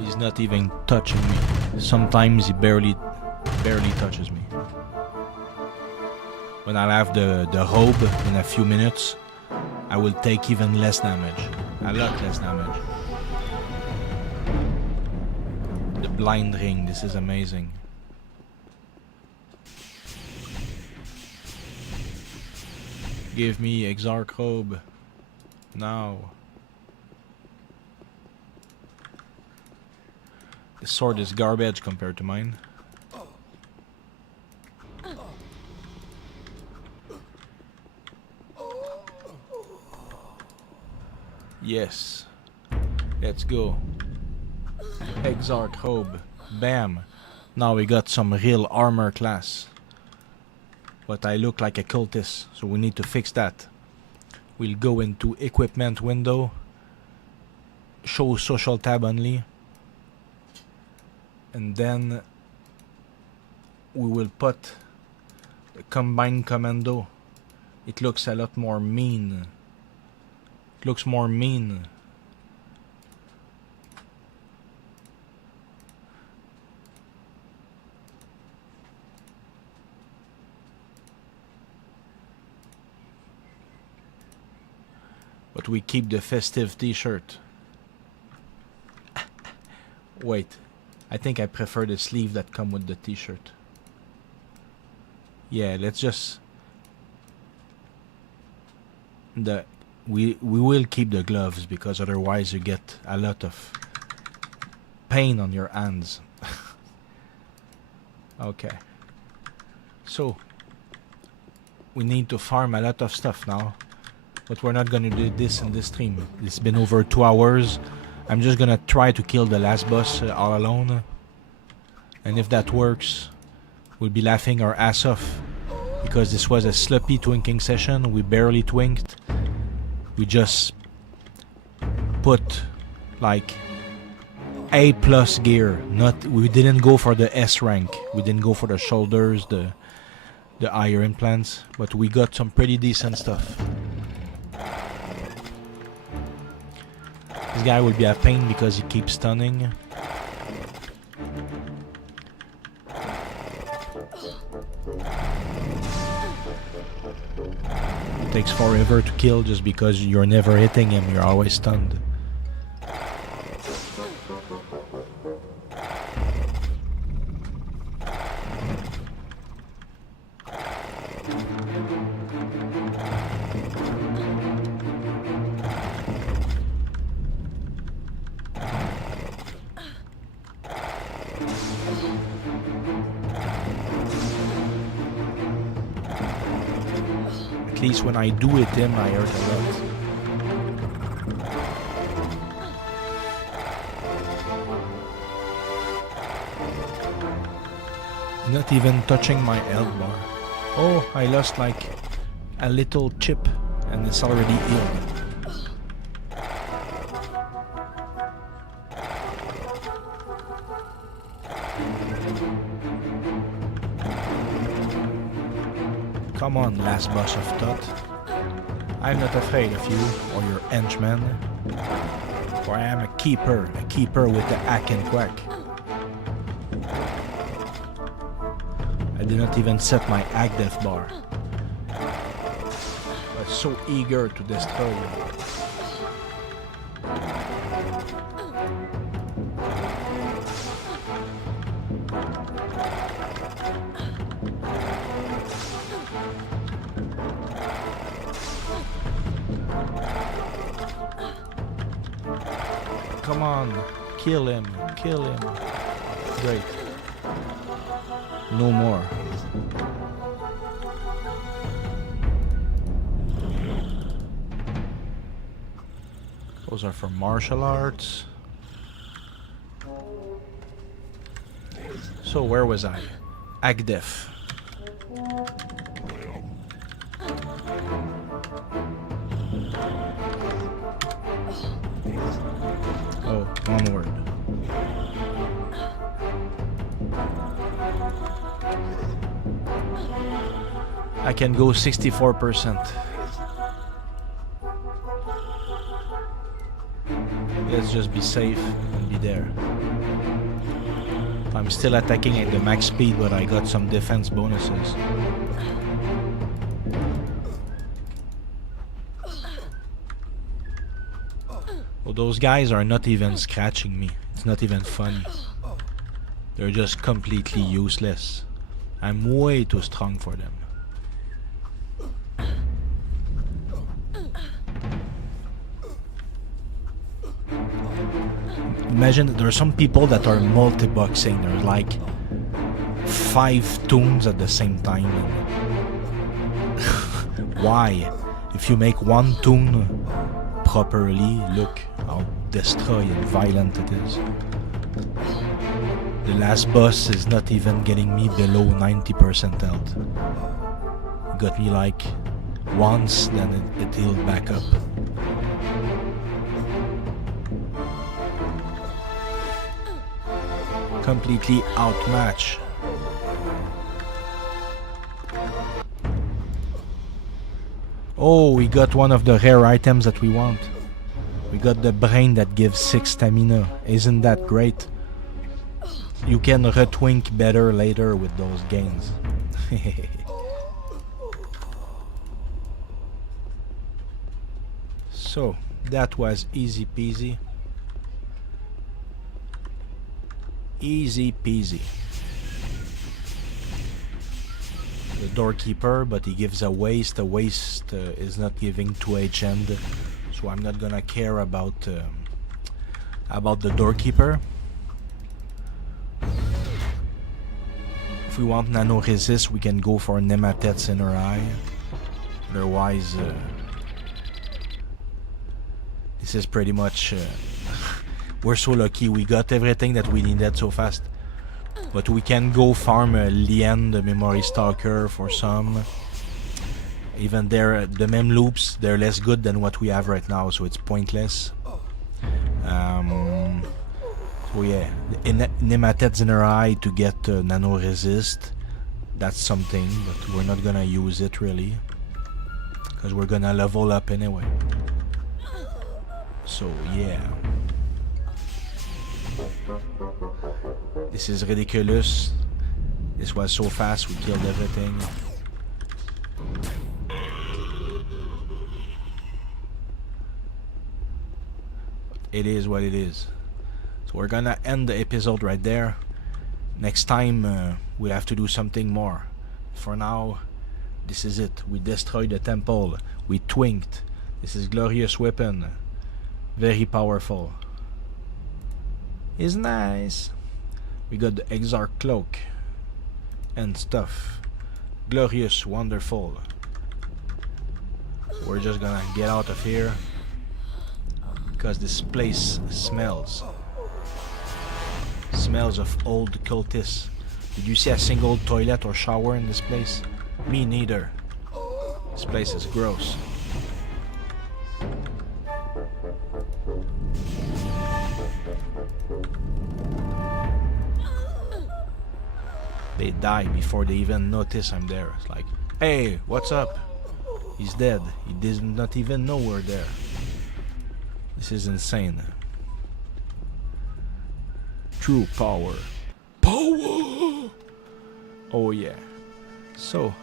He's not even touching me. Sometimes he barely touches me. When I'll have the robe in a few minutes, I will take even less damage. A lot less damage. The blind ring, this is amazing. Give me Exarch robe. Now. This sword is garbage compared to mine. Yes. Let's go. Exarch robe. Bam. Now we got some real armor class. But I look like a cultist, so we need to fix that. We'll go into equipment window. Show social tab only. And then we will put the combined commando. It looks a lot more mean. It looks more mean. But we keep the festive t-shirt. Wait. I think I prefer the sleeve that come with the t-shirt. Yeah, let's just... We will keep the gloves because otherwise you get a lot of pain on your hands. Okay. So, we need to farm a lot of stuff now. But we're not gonna do this in this stream. It's been over 2 hours. I'm just gonna try to kill the last boss all alone. And if that works, we'll be laughing our ass off. Because this was a sloppy twinking session. We barely twinked. We just put like A+ gear. We didn't go for the S rank. We didn't go for the shoulders, the iron implants. But we got some pretty decent stuff. This guy will be a pain because he keeps stunning. It takes forever to kill just because you're never hitting him, you're always stunned. At least when I do hit him, I hurt a lot. Not even touching my health bar. Oh, I lost like a little chip and it's already healed. Come on, last boss of Tot. I'm not afraid of you or your henchmen. For I am a keeper with the hack and quack. I did not even set my hack death bar. I was so eager to destroy you. Come on. Kill him. Kill him. Great. No more. Those are for martial arts. So where was I? Agdef. Oh, onward. I can go 64%. Let's just be safe and be there. I'm still attacking at the max speed, but I got some defense bonuses. Well, those guys are not even scratching me. It's not even funny. They're just completely useless. I'm way too strong for them. Imagine there are some people that are multi-boxing. There's like 5 tombs at the same time. Why? If you make one tomb properly, look how destroyed and violent it is. The last boss is not even getting me below 90% health. It got me like once, then it healed back up. Completely outmatched. Oh, we got one of the rare items that we want. We got the brain that gives 6 stamina. Isn't that great? You can retwink better later with those gains. So, that was easy peasy. Easy peasy. The doorkeeper, but he gives a waste. A waste is not giving 2 HM, so I'm not gonna care about the doorkeeper. If we want nano resist, we can go for Nematet's inner eye. Otherwise, this is pretty much. We're so lucky. We got everything that we needed so fast. But we can go farm Lien, the memory stalker, for some. Even there, the mem loops, they're less good than what we have right now, so it's pointless. So yeah, Nematet's inner eye to get nano resist. That's something, but we're not gonna use it really, because we're gonna level up anyway. So yeah. This is ridiculous. This was so fast, we killed everything. It is what it is. So we're gonna end the episode right there. Next time we'll have to do something more. For now, this is it. We destroyed the temple. We twinked. This is glorious weapon. Very powerful. It's nice. We got the Exarch cloak and stuff. Glorious, wonderful. We're just gonna get out of here because this place smells of old cultists. Did you see a single toilet or shower in this place? Me neither. This place is gross. They die before they even notice I'm there. It's like, hey, what's up? He's dead. He did not even know we're there. This is insane. True power. Power! Oh yeah. So,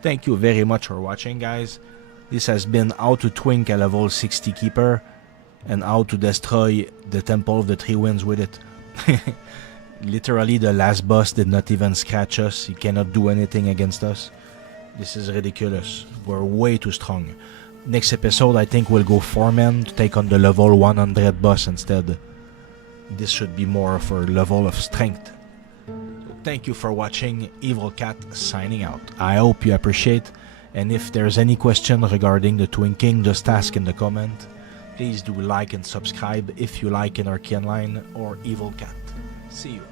thank you very much for watching, guys. This has been how to twink a level 60 keeper and how to destroy the Temple of the Three Winds with it. Literally, the last boss did not even scratch us. He cannot do anything against us. This is ridiculous. We're way too strong. Next episode, I think we'll go 4 men to take on the level 100 boss instead. This should be more for level of strength. So thank you for watching. Evil Cat signing out. I hope you appreciate, and if there's any question regarding the Twinking, just ask in the comment. Please do like and subscribe if you like Anarchy Online or Evil Cat. See you.